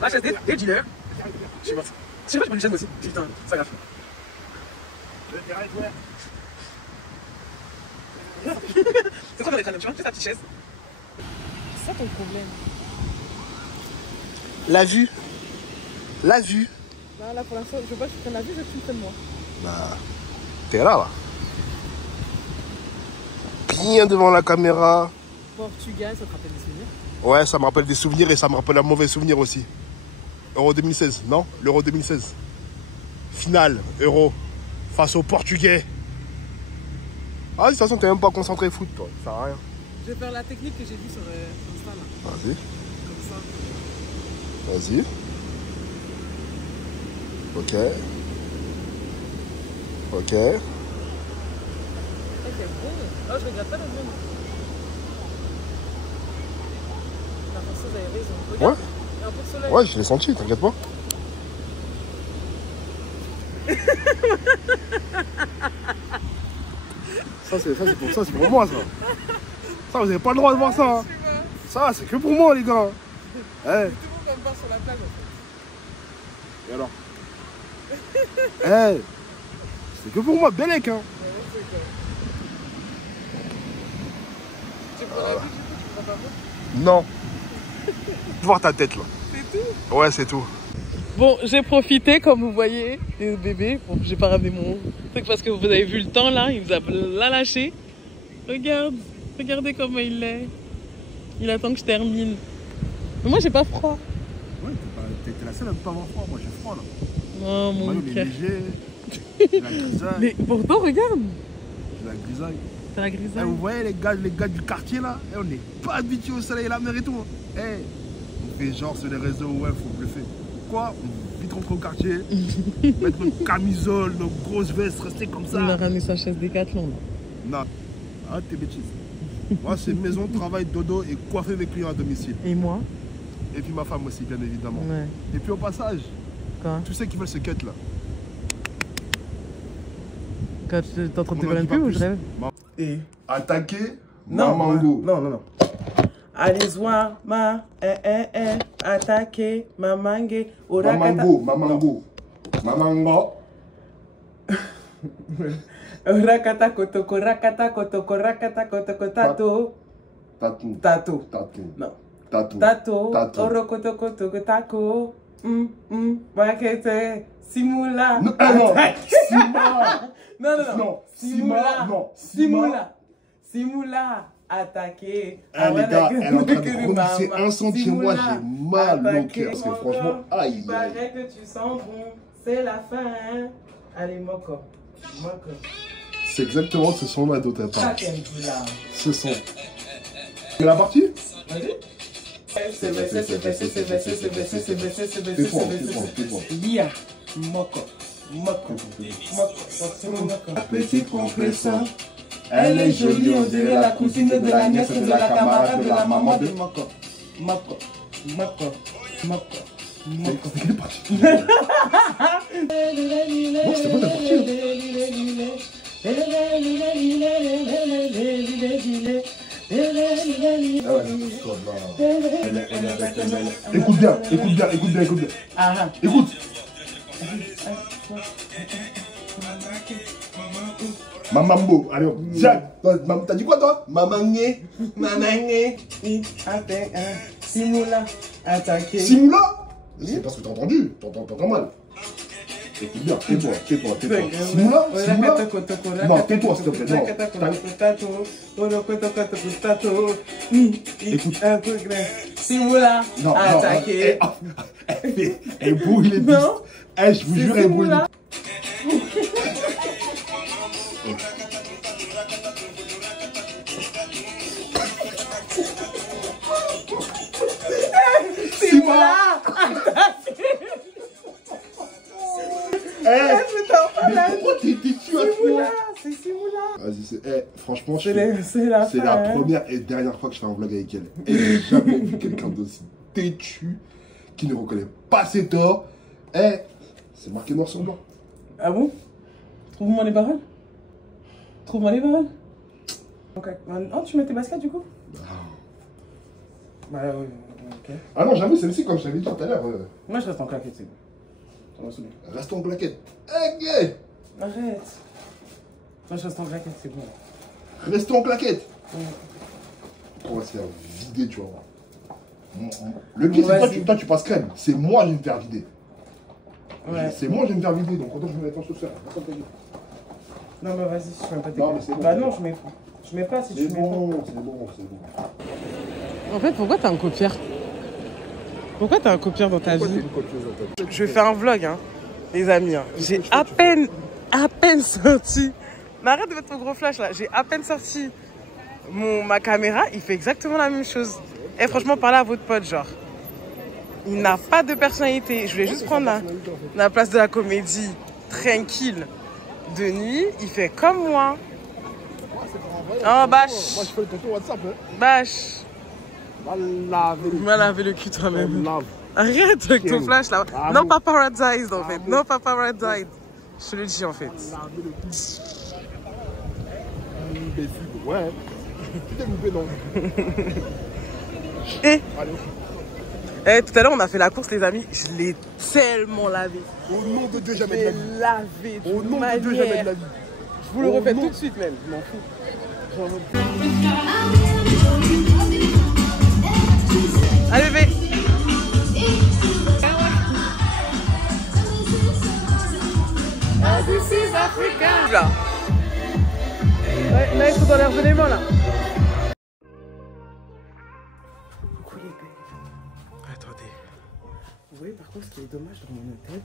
Ah, j'ai des dealers. Je sais pas. Je sais pas, je prends une chaîne aussi. Putain, c'est grave. C'est trop bien d'être un homme, tu vois, fais ta petite chaise. C'est ça ton problème. La vue. La vue. Là, pour l'instant, je veux pas que tu prennes la vue, je veux que tu me prennes moi. Bah, t'es là. Bien devant la caméra. Portugal, ça te rappelle des souvenirs? Ouais, ça me rappelle des souvenirs et ça me rappelle un mauvais souvenir aussi. Euro 2016, non? L'Euro 2016. Finale, Euro, face aux Portugais. Ah, de toute façon, t'es même pas concentré foot, toi. Ça sert à rien. Je vais faire la technique que j'ai vue sur Insta, là. Vas-y. Comme ça. Vas-y. Ok. Ok. C'est bon. Oh, je regarde pas le bien. La française, elle a raison. Regarde. Ouais. Il y a un peu de soleil. Ouais, je l'ai senti, t'inquiète pas. Ça, c'est pour moi, ça. Ça, vous avez pas le droit de voir ça. Hein. Ça, c'est que pour moi, les gars. Eh. Tout le monde va me voir sur la plage, en fait. Et alors? Eh. C'est que pour moi, Bellec, hein. Tu prends la vue, du coup, tu prends pas moi? Non. Voir ta tête, là. C'est tout? Ouais, c'est tout. Bon, j'ai profité, comme vous voyez, des bébés. Bon, j'ai pas ramené mon truc parce que vous avez vu le temps là, il nous a lâché. Regardez comment il est. Il attend que je termine. Mais moi, j'ai pas froid. Ouais, t'es la seule à ne pas avoir froid. Moi, j'ai froid, là. Oh mon Il est cœur. léger. J'ai la grisaille. Mais pourtant, regarde. J'ai la grisaille. T'as la Eh, grisaille. vous voyez, les gars du quartier, là, on n'est pas habitués au soleil et la mer et tout. Eh, on fait genre sur les réseaux, ouais, faut bluffer. Quoi? On vite rentrer au quartier, mettre notre camisole, nos grosses vestes, rester comme ça. Il a ramené sa chaise Décathlon. Non, arrête tes bêtises. Moi, c'est maison, travail, dodo et coiffer mes clients à domicile. Et moi? Et puis ma femme aussi, bien évidemment. Ouais. Et puis au passage, Quoi? tu sais qui veulent ce cut là? Quand tu t'es en train de te On en faire une dit pas pub ou plus. je rêve? Et attaquer Non, Mamango. Non. Allez voir attaquer mamangue, Mamango. Rakata kotoko rakata kotoko rakata kotoko tato. Tatou. Non. Tatou. Tato. Tatou. Orokotoko toko tako. Bakete. Simula. Non, Sima. Non. Sima. Non. Simula. Attaquer. Ah, les gars, elle est en train de remonter un son chez moi, j'ai mal au cœur. Parce que franchement, aïe. Il paraît que tu sens bon. C'est la fin. Hein? Allez, Moko. C'est exactement ce son-là dont elle parle. là. Ce son. Mais la partie? Vas-y. C'est baissé, c'est baissé, c'est baissé, c'est baissé, c'est baissé, c'est baissé, c'est baissé. Lia, Moko, Moko, Moko. La petite compresseur, elle est jolie, on dirait la cousine de la nièce de la camarade de la maman de Moko, Moko, Moko, Moko. C'est qu'il est parti. Bon, c'était bon d'être parti. Écoute bien, écoute bien, écoute bien, écoute bien. Écoute. Mamambo, allez hop. Jack, t'as dit quoi toi? Mamangé, mamangé. Simula, attaqué. Simula? C'est parce que t'as entendu, t'entends mal. Écoute bien, tais-toi, tais-toi, tais-toi. Simula? Simula? Non, tais-toi s'il te plaît, non. Écoute. Simula, Non, attaqué. Et beau, il est piste. Eh, je vous jure, et beau, il est Simula, mais pourquoi t'es dessus à ce point? c'est Simula. Vas-y, franchement, C'est la première et dernière fois que je fais un vlog avec elle. Et j'ai jamais vu quelqu'un d'aussi têtu qui ne reconnaît pas ses torts. C'est marqué noir sur blanc. Ah bon? Trouve-moi les paroles. Trouve-moi les paroles. Ok. Oh, tu mets tes baskets du coup? Bah oui, ok. Ah non, j'avoue, celle-ci, comme je t'avais dit tout à l'heure. Moi je reste en claquette, c'est bon. Ça va saouler. Reste en plaquette. Gay! Arrête. Moi je reste en claquette, c'est bon. Reste en claquette. On va se faire vider, tu vois. Le pire, c'est que toi, tu passes crème. C'est moi, je vais me faire vider. Ouais. C'est moi, je vais me faire vider. Donc, autant je me mets en chaussure. Non, mais vas-y, je mets pas tes Non, mais c'est bon. Bah non, je mets pas si tu mets pas. C'est bon, c'est bon, c'est bon. En fait, pourquoi t'as un copieur? Pourquoi t'as un copieur dans ta vie? Je vais faire un vlog, hein, les amis. Hein. J'ai à peine sorti. Mais arrête de mettre ton gros flash là. J'ai à peine sorti ma caméra. Il fait exactement la même chose. Et franchement, parlez à votre pote, genre. Il n'a pas de personnalité. Je voulais juste prendre la place de la comédie tranquille de nuit. Il fait comme moi. Oh, bâche. Moi, je fais le tonton WhatsApp. Bâche. M'a lavé le cul toi-même. Arrête avec ton flash là. Non paparazzi en fait. Non paparazzi. Je te le dis en fait. Ouais. Tu t'es loupé, non? Et tout à l'heure on a fait la course les amis. Je l'ai tellement lavé. Au nom de Dieu, jamais de la vie. Lavé. Au nom de Dieu, jamais de la vie. Je vous le refais tout de suite même. Je m'en fous. Allez bébé. This is Africa. Là. Ouais, là ils sont dans l'air de l'élément là. Coucou les bébés. Attendez. Vous voyez par contre ce qui est dommage dans mon hôtel,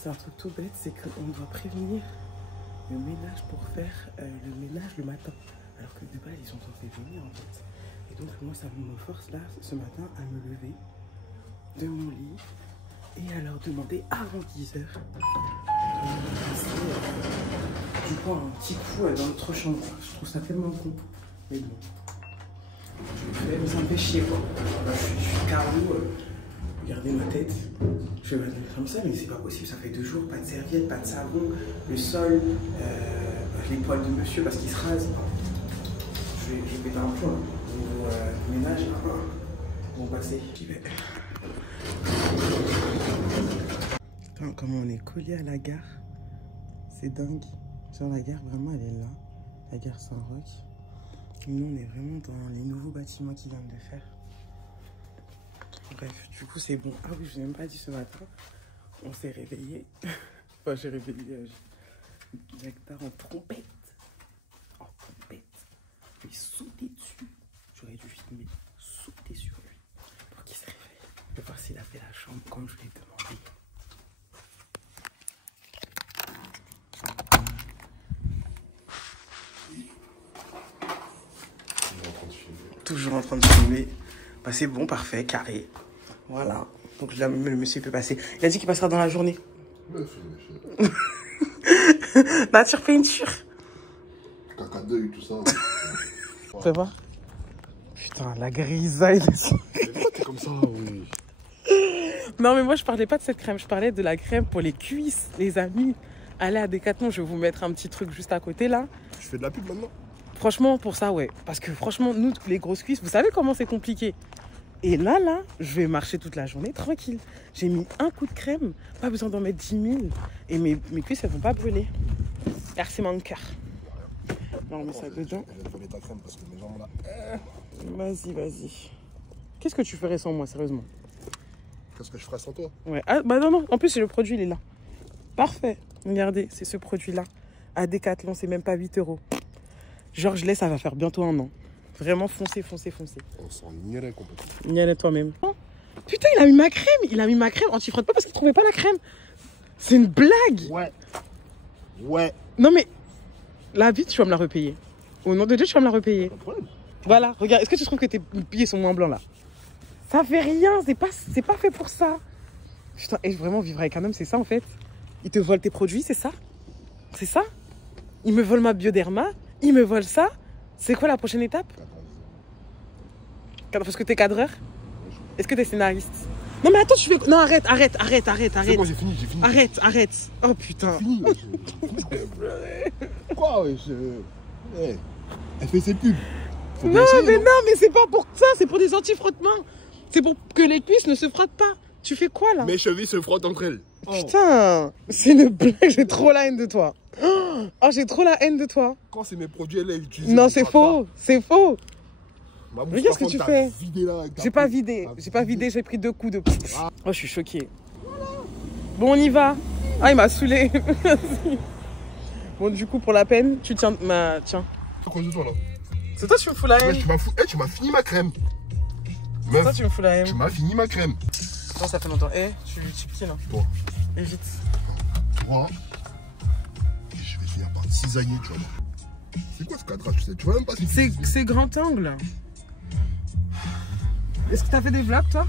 c'est un truc tout bête, c'est qu'on doit prévenir le ménage pour faire le ménage le matin. Alors que de base ils sont censés venir en fait. Et donc moi ça me force là ce matin à me lever de mon lit et à leur demander avant 10h du coup un petit coup dans notre chambre. Je trouve ça tellement con. Mais bon. Mais ça me fait chier quoi. Là, je suis carreau, regardez ma tête. Je vais mettre comme ça mais c'est pas possible, ça fait 2 jours, pas de serviette, pas de savon, le sol, les poils de monsieur parce qu'il se rase. Je vais péter un plomb au niveau ménage. Bon passer. J'y vais. Putain, comment on est collé à la gare. C'est dingue. Genre la gare vraiment elle est là. La gare Saint-Roch. Nous on est vraiment dans les nouveaux bâtiments qu'ils viennent de faire. Bref, du coup c'est bon. Ah oui, je n'ai même pas dit ce matin. On s'est réveillé. Enfin j'ai réveillé Jactar en trompette. En trompette. Il sautait dessus. J'aurais dû filmer. Sauter sur lui. Pour qu'il se réveille. Je vais voir s'il a fait la chambre comme je lui ai demandé. Toujours en train de filmer. Bah, c'est bon, parfait, carré. Voilà. Donc là, le monsieur peut passer. Il a dit qu'il passera dans la journée. Nature peinture. Caca d'œil, tout ça. Fais voir. Putain, la grisaille. Pourquoi t'es comme ça, oui? Non, mais moi, je parlais pas de cette crème. Je parlais de la crème pour les cuisses, les amis. Allez à Decathlon, je vais vous mettre un petit truc juste à côté, là. Je fais de la pub maintenant. Franchement, pour ça, ouais. Parce que franchement, nous, les grosses cuisses, vous savez comment c'est compliqué. Et là, je vais marcher toute la journée tranquille. J'ai mis un coup de crème, pas besoin d'en mettre 10 000. Et mes cuisses, elles vont pas brûler. Merci, mon cœur. Non, on met ça dedans. Je vais te mettre ta crème parce que mes jambes là. Vas-y, vas-y. Qu'est-ce que tu ferais sans moi, sérieusement? Qu'est-ce que je ferais sans toi? Ouais. Ah, bah non. En plus, le produit, il est là. Parfait. Regardez, c'est ce produit-là. À Decathlon, c'est même pas 8 €. Genre, je laisse, ça va faire bientôt 1 an. Vraiment, foncez. On s'en irait complètement. Viens toi-même. Oh, putain, il a mis ma crème. Il a mis ma crème anti-frotte pas parce qu'il trouvait pas la crème. C'est une blague. Ouais. Non, mais la vie, tu vas me la repayer. Au nom de Dieu, tu vas me la repayer. Pas de problème. Voilà, regarde. Est-ce que tu trouves que tes pieds sont moins blancs là? Ça fait rien. C'est pas fait pour ça. Putain, et vraiment, vivre avec un homme, c'est ça en fait. Il te vole tes produits, c'est ça? C'est ça? Il me vole ma Bioderma. Il me vole ça. C'est quoi la prochaine étape? Parce que t'es cadreur? Est-ce que t'es scénariste? Non mais attends, tu fais... Non, arrête. C'est bon, j'ai fini. Arrête. Oh putain. Fini. Quoi, elle fait ses pubs. Non, mais c'est pas pour ça. C'est pour des anti-frottements. C'est pour que les cuisses ne se frottent pas. Tu fais quoi là? Mes chevilles se frottent entre elles. Putain, c'est une blague. J'ai trop la haine de toi. Oh, j'ai trop la haine de toi. Quand c'est mes produits, elle est utilisée. Non, c'est faux. C'est faux. Regarde ce que tu fais. J'ai pas vidé. Ah, J'ai pris 2 coups de... Oh, je suis choquée. Bon, on y va. Ah, il m'a saoulé. Bon, du coup, pour la peine, tu tiens ma... Tiens. C'est quoi de toi là? C'est toi, tu me fous la haine. Tu m'as fini ma crème. C'est toi, tu me fous la haine. Tu m'as fini ma crème. Non, ça fait longtemps. Tu piques là. Toi. Et vite. Toi. Je vais finir par te cisailler, tu vois. C'est quoi ce cadrage, tu sais? Tu vois même pas si... C'est grand angle. Est-ce que t'as fait des vlogs, toi?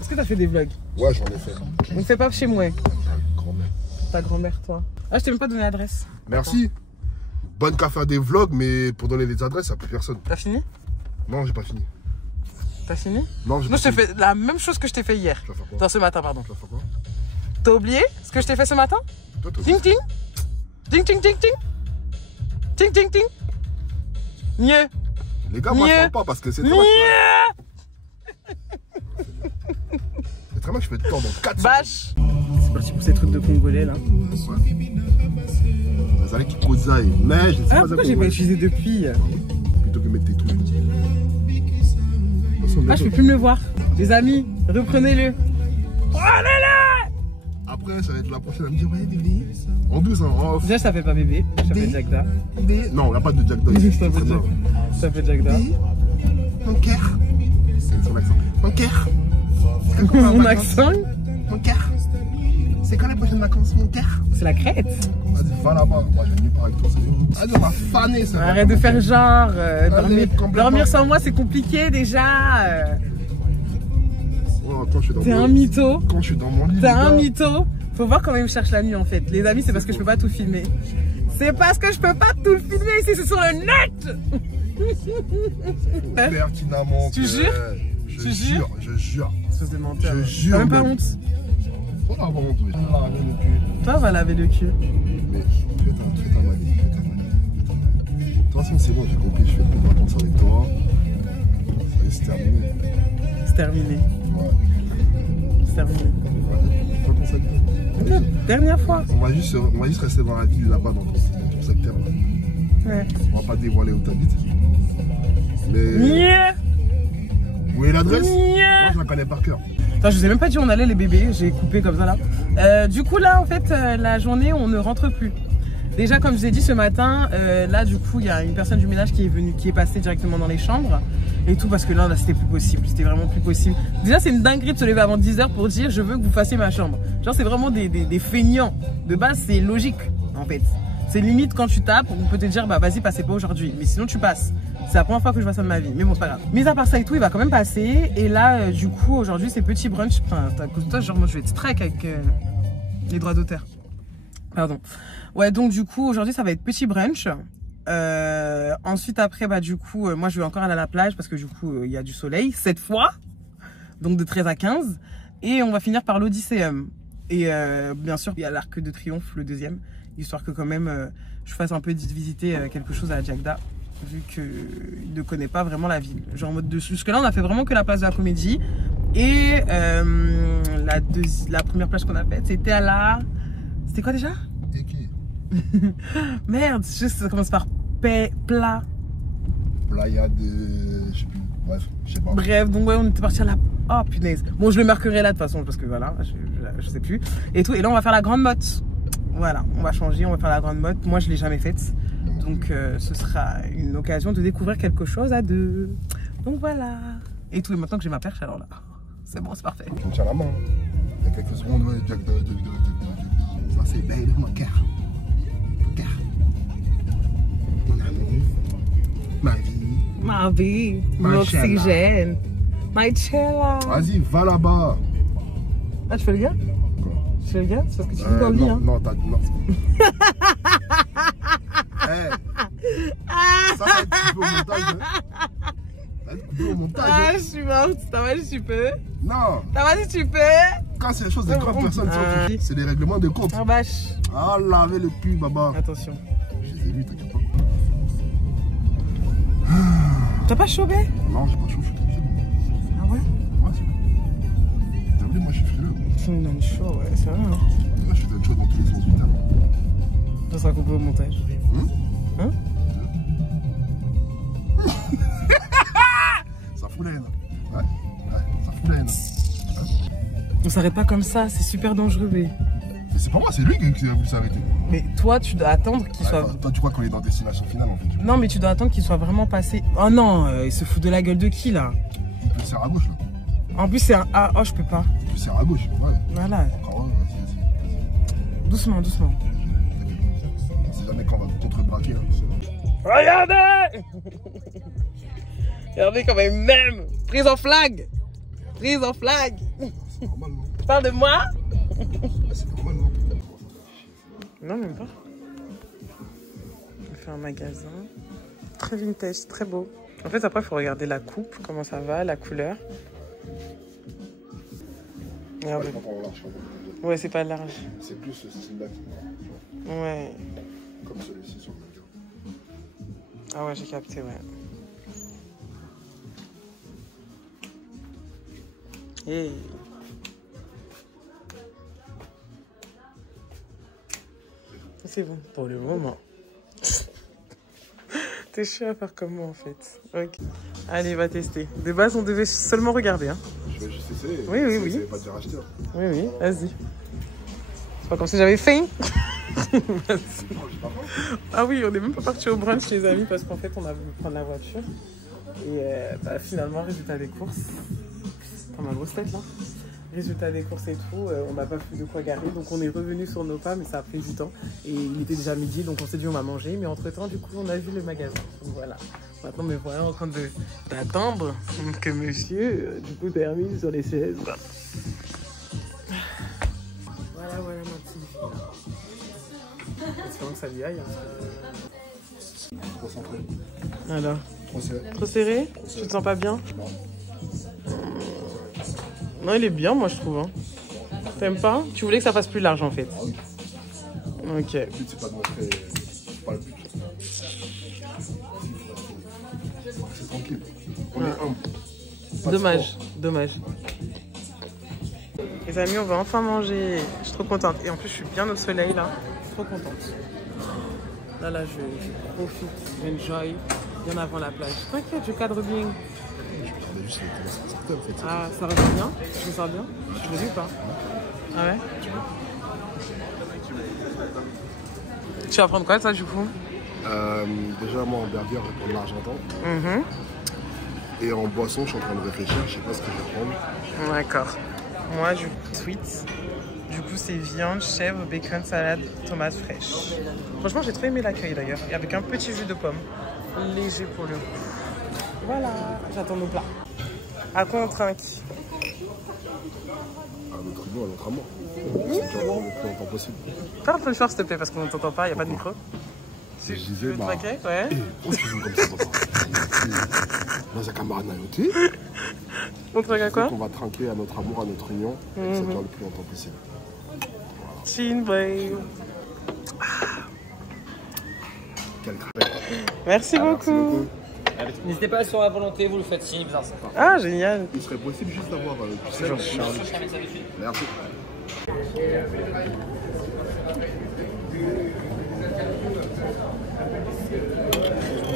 Est-ce que t'as fait des vlogs? Ouais, j'en ai fait. On ne fait pas chez moi. Grand-mère. Ta grand-mère, toi. Ah, je t'ai même pas donné l'adresse. Merci. Bonne qu'à faire des vlogs, mais pour donner les adresses à plus personne. T'as fini? Non, j'ai pas fini. T'as fini? Non, je t'ai fait la même chose que je t'ai fait hier. Tu vas faire quoi? Non, ce matin, pardon. Tu vas faire quoi? T'as oublié ce que je t'ai fait ce matin? Toi, Ting ting. Ting ting ting ting. Ting ting ting. Mieux. Les gars, moi je parle pas parce que c'est très mal. C'est très mal, je fais de temps dans 4 vache. C'est parti pour ces trucs de congolais là. Vous allez qui causaille. Mais je sais pas. Pourquoi j'ai pas utilisé depuis? Plutôt que mettre tes trucs. Ah, je peux plus me le voir. Les amis, reprenez-le. Prenez-le. Après, ça va être la prochaine à me dire ouais, bébé. En douce, hein. En off. Déjà, je t'appelle pas bébé. Je t'appelle Jackda. Non, il n'y a pas de Jackda. Je t'appelle Jackda. Mon cœur. C'est son accent. Mon cœur. Mon accent? Mon cœur. C'est quand les prochaines vacances, mon cœur? C'est la crête. Vas-y, va là-bas. Moi, je vais venir parler avec toi. Vas-y, on va faner ça. Arrête de faire genre. Dormir sans moi, c'est compliqué déjà. T'es un mytho. Quand je suis dans mon lit. T'es un mytho. Faut voir comment il me cherche la nuit en fait. Les amis, c'est parce que je peux pas tout filmer. C'est parce que je peux pas tout filmer ici, c'est sur le net. Pertinemment. Tu jures? Je jure. Espèce de menteur. Je jure. T'as même pas honte? Faut avoir honte, oui. Toi, va laver le cul. Mais fais ta manie. De toute façon, c'est bon, j'ai compris. Je fais plus de vacances avec toi. Ça y est, c'est terminé. C'est terminé. Ouais. C'est terminé. Vacances avec toi. Dernière fois. On va juste rester dans la ville là-bas, dans ton secteur. Là. Ouais. On va pas dévoiler où t'habites. Mais. Yeah. Où est l'adresse? Yeah. Moi, je la connais par cœur. Enfin, je vous ai même pas dit où on allait les bébés, j'ai coupé comme ça là. Du coup là en fait la journée on ne rentre plus. Déjà comme je vous ai dit ce matin, là du coup il y a une personne du ménage qui est venue, qui est passée directement dans les chambres et tout parce que là c'était plus possible, c'était vraiment plus possible. Déjà c'est une dinguerie de se lever avant 10 h pour dire je veux que vous fassiez ma chambre. Genre c'est vraiment des feignants. De base c'est logique en fait. C'est limite quand tu tapes, on peut te dire bah vas-y passez pas aujourd'hui, mais sinon tu passes. C'est la première fois que je vois ça de ma vie, mais bon, c'est pas grave. Mais à part ça et tout, il va quand même passer. Et là, du coup, aujourd'hui, c'est petit brunch. Enfin, à cause de toi, genre, moi, je vais être strike avec les droits d'auteur. Pardon. Ouais, donc, du coup, aujourd'hui, ça va être petit brunch. Ensuite, après, bah, du coup, moi, je vais encore aller à la plage parce que, du coup, il y a du soleil, cette fois. Donc, de 13 à 15. Et on va finir par l'Odysseum. Et bien sûr, il y a l'Arc de Triomphe, le deuxième. Histoire que, quand même, je fasse un peu visiter quelque chose à Jagda. Vu qu'il ne connaît pas vraiment la ville. Genre en mode de jusque-là, on a fait vraiment que la place de la Comédie. Et la première plage qu'on a faite, c'était à la... C'était quoi déjà? Et qui? Merde, juste ça commence par plat. Playa de... Je sais plus. Bref, je sais pas. Bref, donc ouais, on était parti à la... Oh punaise. Bon, je le marquerai là de toute façon, parce que voilà, je sais plus. Et tout. Et là, on va faire la grande motte. Voilà, on va changer, on va faire la grande motte. Moi, je l'ai jamais faite. Donc ce sera une occasion de découvrir quelque chose à deux. Donc voilà. Et tout, et maintenant que j'ai ma perche, alors là, c'est bon, c'est parfait. Je me tiens la main. Il y a quelques secondes, ouais, Jagda. Ça c'est baby, mon cœur. Mon cœur. Mon amour. Ma vie. Ma vie, Ma mon oxygène, my cella. Vas-y, va là-bas. Ah, tu fais le gars? Quoi? Tu fais le gars? C'est parce que tu vis dans le lit, non, hein? non, non. Hey. Ça va être coupé au montage. Hein. Ça va être coupé au montage. Ah, je suis morte. T'as mal si tu peux? Non. T'as mal si tu peux? Quand c'est des choses de grandes personnes, c'est des règlements de compte. Ah, bâche. Ah, laver le cul, baba. Attention. Je les ai vus, t'inquiète pas. T'as pas chauffé? Non, j'ai pas chaud, c'est bon. Ah ouais? Ouais, c'est bon. T'as vu, moi je suis frileux. Tu me donnes chaud, ouais, c'est vrai. Hein? Moi je donne chaud dans tous les sens du terme. Ça sera coupé au montage. Hein? Ça fout la haine. Ouais, ça fout la haine. On s'arrête pas comme ça, c'est super dangereux. Mais c'est pas moi, c'est lui qui a voulu s'arrêter. Mais toi, tu dois attendre qu'il soit... Toi, tu crois qu'on est dans destination finale en fait. Non, mais tu dois attendre qu'il soit vraiment passé... Oh non, il se fout de la gueule de qui, là? Il peut serrer à gauche, là. En plus, c'est un... Ah, oh, je peux pas. Il peut serrer à gauche, ouais. Voilà. Encore un, vas-y. Doucement, doucement. On sait jamais quand on va contre-braquer. Hein. Regardez. Regardez comme même. Prise en flag. Prise en flag. C'est normal, non? Tu parles de moi? C'est normal, non? Non, même pas. On fait un magasin. Très vintage, très beau. En fait, après, il faut regarder la coupe, comment ça va, la couleur. Regardez. Ouais, c'est pas large. C'est plus ce style-là qui me parle. Ouais. Comme celui-ci sur le mannequin. Ah ouais, j'ai capté, ouais. Hey. C'est bon pour le moment. T'es chiant à faire comme moi en fait. Ok. Allez, va tester. De base, on devait seulement regarder. Hein. Je vais juste essayer. Oui, oui, oui. Ça veut pas dire acheter. Oui, oui, vas-y. C'est pas comme si j'avais faim. Ah oui, on n'est même pas parti au brunch les amis parce qu'en fait on a voulu prendre la voiture. Et bah, finalement, résultat des courses. T'as ma grosse tête là. Résultat des courses et tout, on n'a pas plus de quoi garer, donc on est revenu sur nos pas, mais ça a pris du temps. Et il était déjà midi, donc on s'est dit on va manger, mais entre temps, du coup, on a vu le magasin. Donc voilà. Maintenant, me voilà en train d'attendre que monsieur, du coup, termine sur les chaises. Voilà, voilà ma petite fille. Espérons que ça lui aille. Hein. Trop centré. Alors, Trop serré. trop serré? Tu te sens pas bien? Non, il est bien, moi, je trouve. Hein. T'aimes pas? Tu voulais que ça fasse plus large, en fait. Ah oui. Ok. Le but, c'est pas de montrer. C'est pas le but. C'est tranquille. On est humble. Pas de Dommage, sport. dommage. Les amis, on va enfin manger. Je suis trop contente. Et en plus, je suis bien au soleil, là. Je suis trop contente. Là, je profite, j'enjoy. Bien avant la plage. T'inquiète, je cadre bien. Je regardais juste les téléspectateurs en fait. Ah, ça revient bien? Je me sens bien? Je me dis ou pas? Ah ouais? Tu vas prendre quoi, ça, du coup? Déjà, moi, en burger, je vais prendre l'Argentan. Et en boisson, je suis en train de réfléchir. Je sais pas ce que je vais prendre. D'accord. Moi, du sweet. Du coup, c'est viande, chèvre, bacon, salade, tomates fraîches. Franchement, j'ai trop aimé l'accueil d'ailleurs. Et avec un petit jus de pomme. léger pour le coup. Voilà, j'attends nos plats. À quoi on trinque? À notre union, à notre amour. C'est déjà le plus longtemps possible. Parle un peu fort s'il te plaît parce qu'on ne t'entend pas, il n'y a pas de micro. Je disais, bah... ouais. Où est-ce qu'ils sont comme ça, papa? Dans un camarade naïveté. On trinque à quoi? On va trinquer à notre amour, à notre union. Et que ça dure le plus longtemps possible. Chin babe. Quel crêpe. Merci beaucoup. N'hésitez pas sur la volonté, vous le faites signe, vous en savez pas. Ah, génial. Il serait possible juste d'avoir du sel. Merci.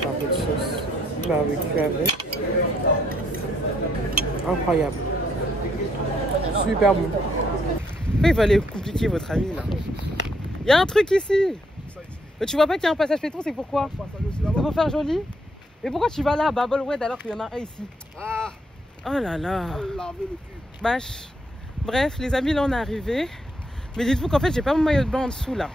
Un peu de sauce barbecue avec. Incroyable. Super bon. Pourquoi il fallait compliquer votre ami là? Il y a un truc ici. Mais tu vois pas qu'il y a un passage péton, c'est pourquoi? C'est pour faire joli? Mais pourquoi tu vas là à Babelwed alors qu'il y en a un ici? Ah. Oh là là. Bâche. Bref, les amis, là on est arrivé. Mais dites-vous qu'en fait, j'ai pas mon maillot de bain en dessous là.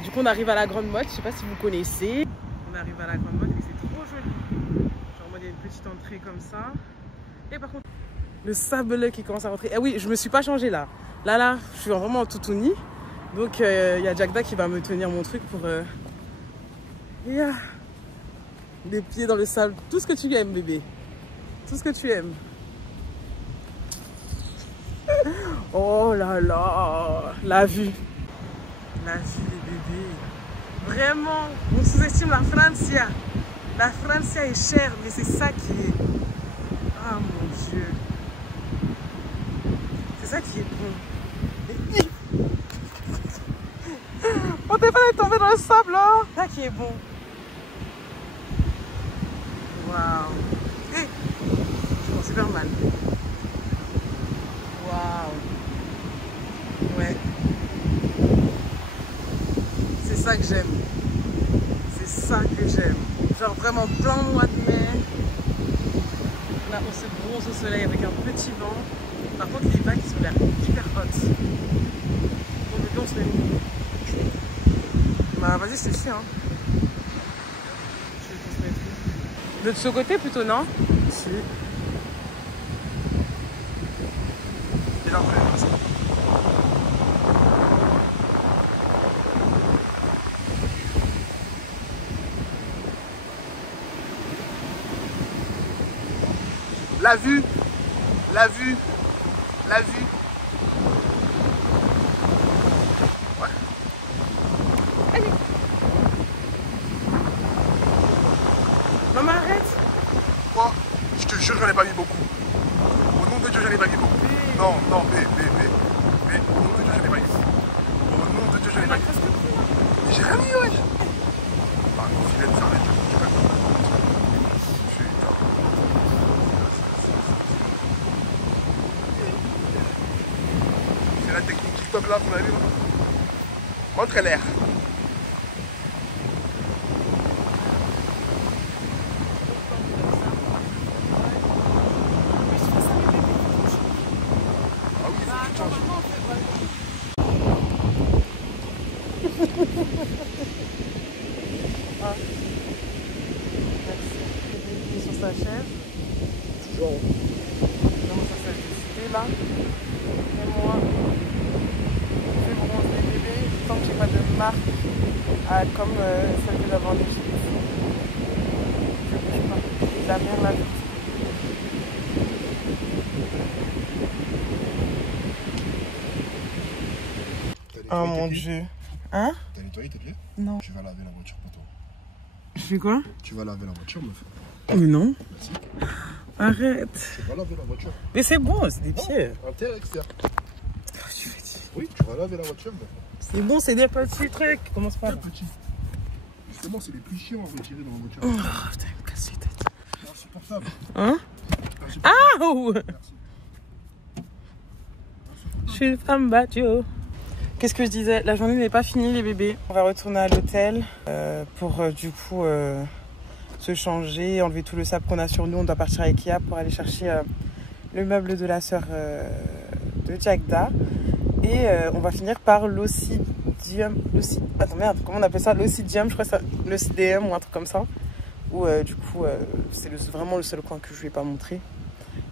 Du coup, on arrive à la Grande Motte. Je sais pas si vous connaissez. On arrive à la Grande Motte et c'est trop joli. Genre, moi, il y a une petite entrée comme ça. Et par contre, le sable qui commence à rentrer. Eh oui, je me suis pas changée là. Là, je suis vraiment en toutouni. Donc, il y a Jackda qui va me tenir mon truc pour. Yeah. Les pieds dans le sable. Tout ce que tu aimes, bébé. Tout ce que tu aimes. Oh là là. La vue. La vue, les bébés. Vraiment, on sous-estime la Francia. La Francia est chère, mais c'est ça qui est... Ah mon Dieu. C'est ça qui est bon. Mon téléphone est tombé dans le sable, là. C'est ça qui est bon. Waouh. Je pense super mal. Waouh. Ouais. C'est ça que j'aime. C'est ça que j'aime. Genre vraiment plein mois de mai. Là, on se bronze au soleil avec un petit vent. Par contre, les vagues sont l'air hyper hautes. Bon, mais on se met où? Bah, vas-y, je te suis, hein. De ce côté, plutôt, non? Si. La vue, la vue, la vue. Ouais. Allez. Maman, arrête. Quoi? Je te jure, j'en ai pas mis beaucoup. Au nom de Dieu, j'en ai pas mis beaucoup. Non, non, mais, au nom de Dieu, j'en ai pas mis. Au nom de Dieu, j'en ai pas mis. Mais j'ai rien mis, wesh. Bah, non, filet de serviette, je sais pas. C'est la technique TikTok là qu'on a vu. Montre l'air. Sur sa chaise. Toujours. Comment ça s'appelle là. Et moi, je fais bronzer les bébés tant que j'ai pas de marque comme celle que j'avais en Égypte. Je bouge pas. La mer la vie. Oh mon Dieu. Hein? T'as nettoyé tes pieds? Non. Tu vas laver la voiture pour toi. Je fais quoi? Tu vas laver la voiture, meuf. Mais non. Merci. Arrête. Tu vas laver la voiture. Mais c'est bon, c'est des pieds. Intérieur, extérieur. Tu fais dire. Oui, tu vas laver la voiture, meuf. C'est bon, c'est des petits trucs. Commence pas. Quel petit? Justement, c'est les plus chiants à retirer dans la voiture. Oh putain, il me casse les têtes. C'est insupportable. Hein? Insupportable. Ah! Merci. Je suis une femme battue. Qu'est-ce que je disais? La journée n'est pas finie, les bébés. On va retourner à l'hôtel pour du coup se changer, enlever tout le sable qu'on a sur nous. On doit partir à Ikea pour aller chercher le meuble de la sœur de Jackda. Et on va finir par l'Ossidium. l'Ossidium. Attends, merde, comment on appelle ça? L'Ossidium, je crois que ça. L'Ossidium ou un truc comme ça. Où du coup, c'est vraiment le seul coin que je ne vais pas montrer.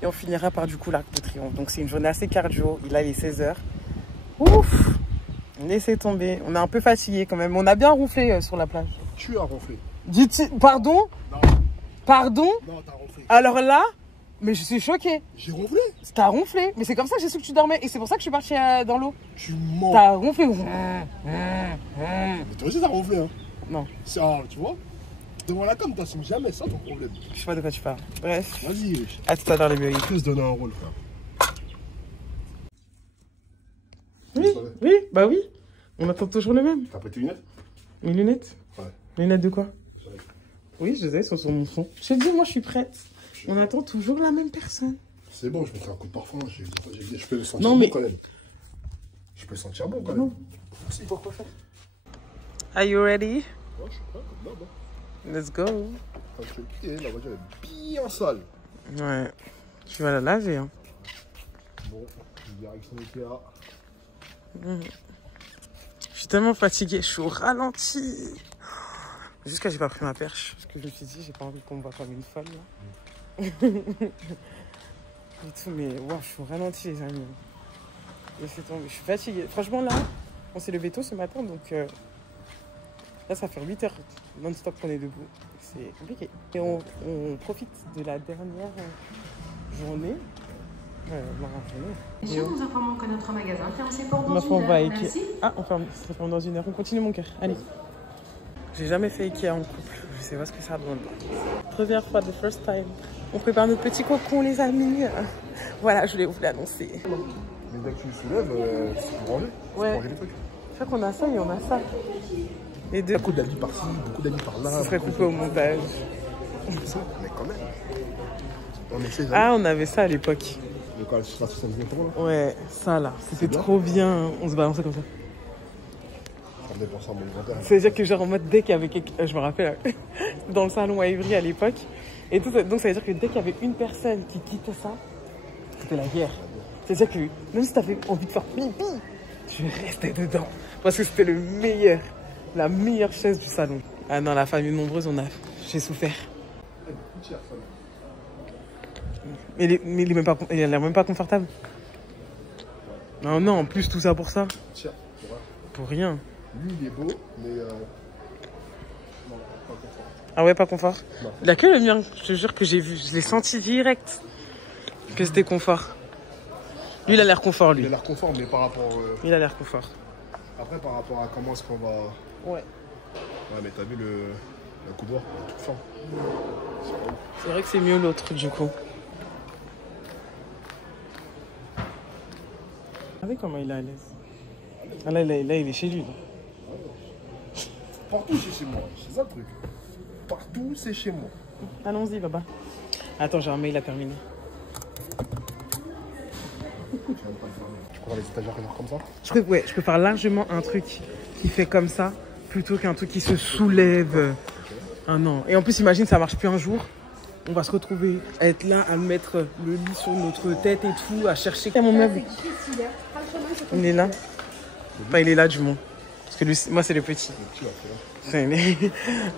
Et on finira par du coup l'Arc de Triomphe. Donc c'est une journée assez cardio. Il a les 16h. Ouf! Laissez tomber. On est un peu fatigué quand même. On a bien ronflé sur la plage. Tu as ronflé. Pardon? Non. Pardon? Non, t'as ronflé. Alors là, mais je suis choquée. J'ai ronflé. T'as ronflé. Mais c'est comme ça que j'ai su que tu dormais. Et c'est pour ça que je suis partie dans l'eau. Tu mens. T'as ronflé. Mais toi aussi, t'as ronflé, hein. Non. Ça, tu vois. Devant la cam, t'assumes jamais ça ton problème. Je sais pas de quoi tu parles. Bref. Vas-y, wesh. À tout à l'heure les bébés. Il peut se donner un rôle, frère. Oui, bah oui. On attend toujours le même. T'as pris tes lunettes? Mes lunettes? Ouais. Mes lunettes de quoi? J'arrive. Oui, je les ai, sont sur mon fond. Je te dis, moi je suis prête. On attend toujours la même personne. C'est bon, je mettrai un coup de parfum. Je peux le sentir Non, mais... bon quand même. Je peux le sentir bon quand même. Non. Si. Pourquoi faire? Are you ready? Ouais, je suis prêt, comme d'hab. Let's go. La voiture est bien sale. Ouais. Tu vas la laver, hein. Bon, direction Ikea. Je suis tellement fatiguée, je suis au ralenti. Jusqu'à j'ai pas pris ma perche. Parce que je me suis dit, j'ai pas envie qu'on me voit comme une folle là. Et tout, mais wow, je suis au ralenti les amis. Laissez tomber, je suis fatiguée. Franchement là, on s'est levé tôt ce matin donc là ça fait 8 heures non-stop qu'on est debout. C'est compliqué. Et on profite de la dernière journée. Nous vous informons que notre magasin ferme ses portes dans Ma une on va heure. Ikea. Merci. Ah, on ferme dans une heure. On continue mon cœur. Allez. J'ai jamais fait Ikea en couple. Je sais pas ce que ça donne. Première fois, the first time. On prépare nos petits cocons, les amis. Voilà, je voulais vous l'annoncer. Mais dès que tu le soulèves, c'est pour ranger. Ouais. Pour ranger les trucs. Je crois qu'on a ça et on a ça. Les deux. Beaucoup d'amis par-ci, beaucoup d'amis par-là. Ça serait coupé au montage. Je sais, mais quand même. On essaie jamais. Ah, on avait ça à l'époque. De quoi, 79 € là? Ouais, ça là. C'était bien. trop bien. On se balançait comme ça. Ça me dépense à mon grand-père. C'est-à-dire que genre en mode dès qu'il y avait quelqu'un, je me rappelle, dans le salon à Ivry à l'époque, et tout ça, donc ça veut dire que dès qu'il y avait une personne qui quittait ça, c'était la guerre. C'est-à-dire que même si t'avais envie de faire pipi, tu restais dedans. Parce que c'était le meilleur, la meilleure chaise du salon. Ah non, la famille nombreuse, j'ai souffert. Mais il a l'air même pas confortable. Non, non, en plus tout ça pour ça. Tiens, Pour rien. lui il est beau, mais non, pas confort. Ah ouais, pas confort. Non. Il y a que le mien, je te jure que j'ai vu, je l'ai senti direct que c'était confort. Lui, il a l'air confort, lui. Il a l'air confort, mais par rapport. Il a l'air confort. Après, par rapport à comment est-ce qu'on va. Ouais. Ouais, mais t'as vu le coudoir, tout fin. C'est vrai que c'est mieux l'autre, du coup. Regardez comment il est à l'aise. Ah là, il est chez lui. Là. Partout, c'est chez moi. C'est ça le truc. Partout, c'est chez moi. Allons-y, Baba. Attends, j'ai un mail à terminer. Tu crois les étagères genre comme ça? Je préfère largement un truc qui fait comme ça plutôt qu'un truc qui se soulève. Ah non. Et en plus, imagine, ça marche plus un jour. On va se retrouver à être là, à mettre le lit sur notre tête et tout, à chercher mon meuble. Il est là. Enfin, il est là, du moins. Parce que lui, moi, c'est le petit. Le mien,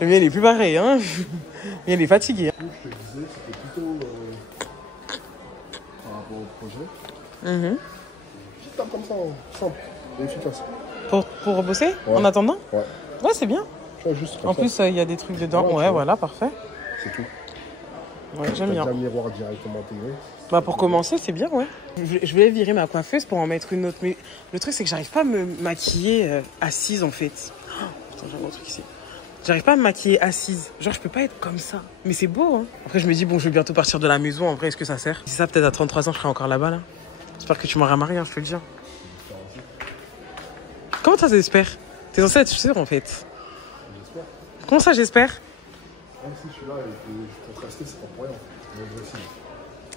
il est plus pareil, hein. Le mien, il est fatigué. Ce que je te disais, c'était plutôt par rapport au projet. Juste tape comme ça, simple et efficace. Pour bosser, Ouais. en attendant? Ouais. Ouais, c'est bien. Tu vois, juste comme En ça. plus, il y a des trucs dedans. Ouais, Ouais, tu vois. voilà, parfait. C'est tout. Ouais, j'aime T'as bien. déjà le miroir directement intégré. Bah pour commencer, c'est bien, ouais. Je voulais virer ma coiffeuse pour en mettre une autre. Mais le truc, c'est que j'arrive pas à me maquiller assise, en fait. Oh, putain, j'ai un gros truc ici. J'arrive pas à me maquiller assise. Genre, je peux pas être comme ça. Mais c'est beau, hein. Après, je me dis, bon, je vais bientôt partir de la maison. En vrai, est-ce que ça sert? Si ça, peut-être à 33 ans, je serai encore là-bas, là. J'espère que tu m'auras marié, hein, je te le dis. Comment ça, j'espère? T'es censé être sûr, en fait. J'espère. Comment ça, j'espère? Même si je suis là et que je compte rester, c'est pas pour rien. Mon dressing.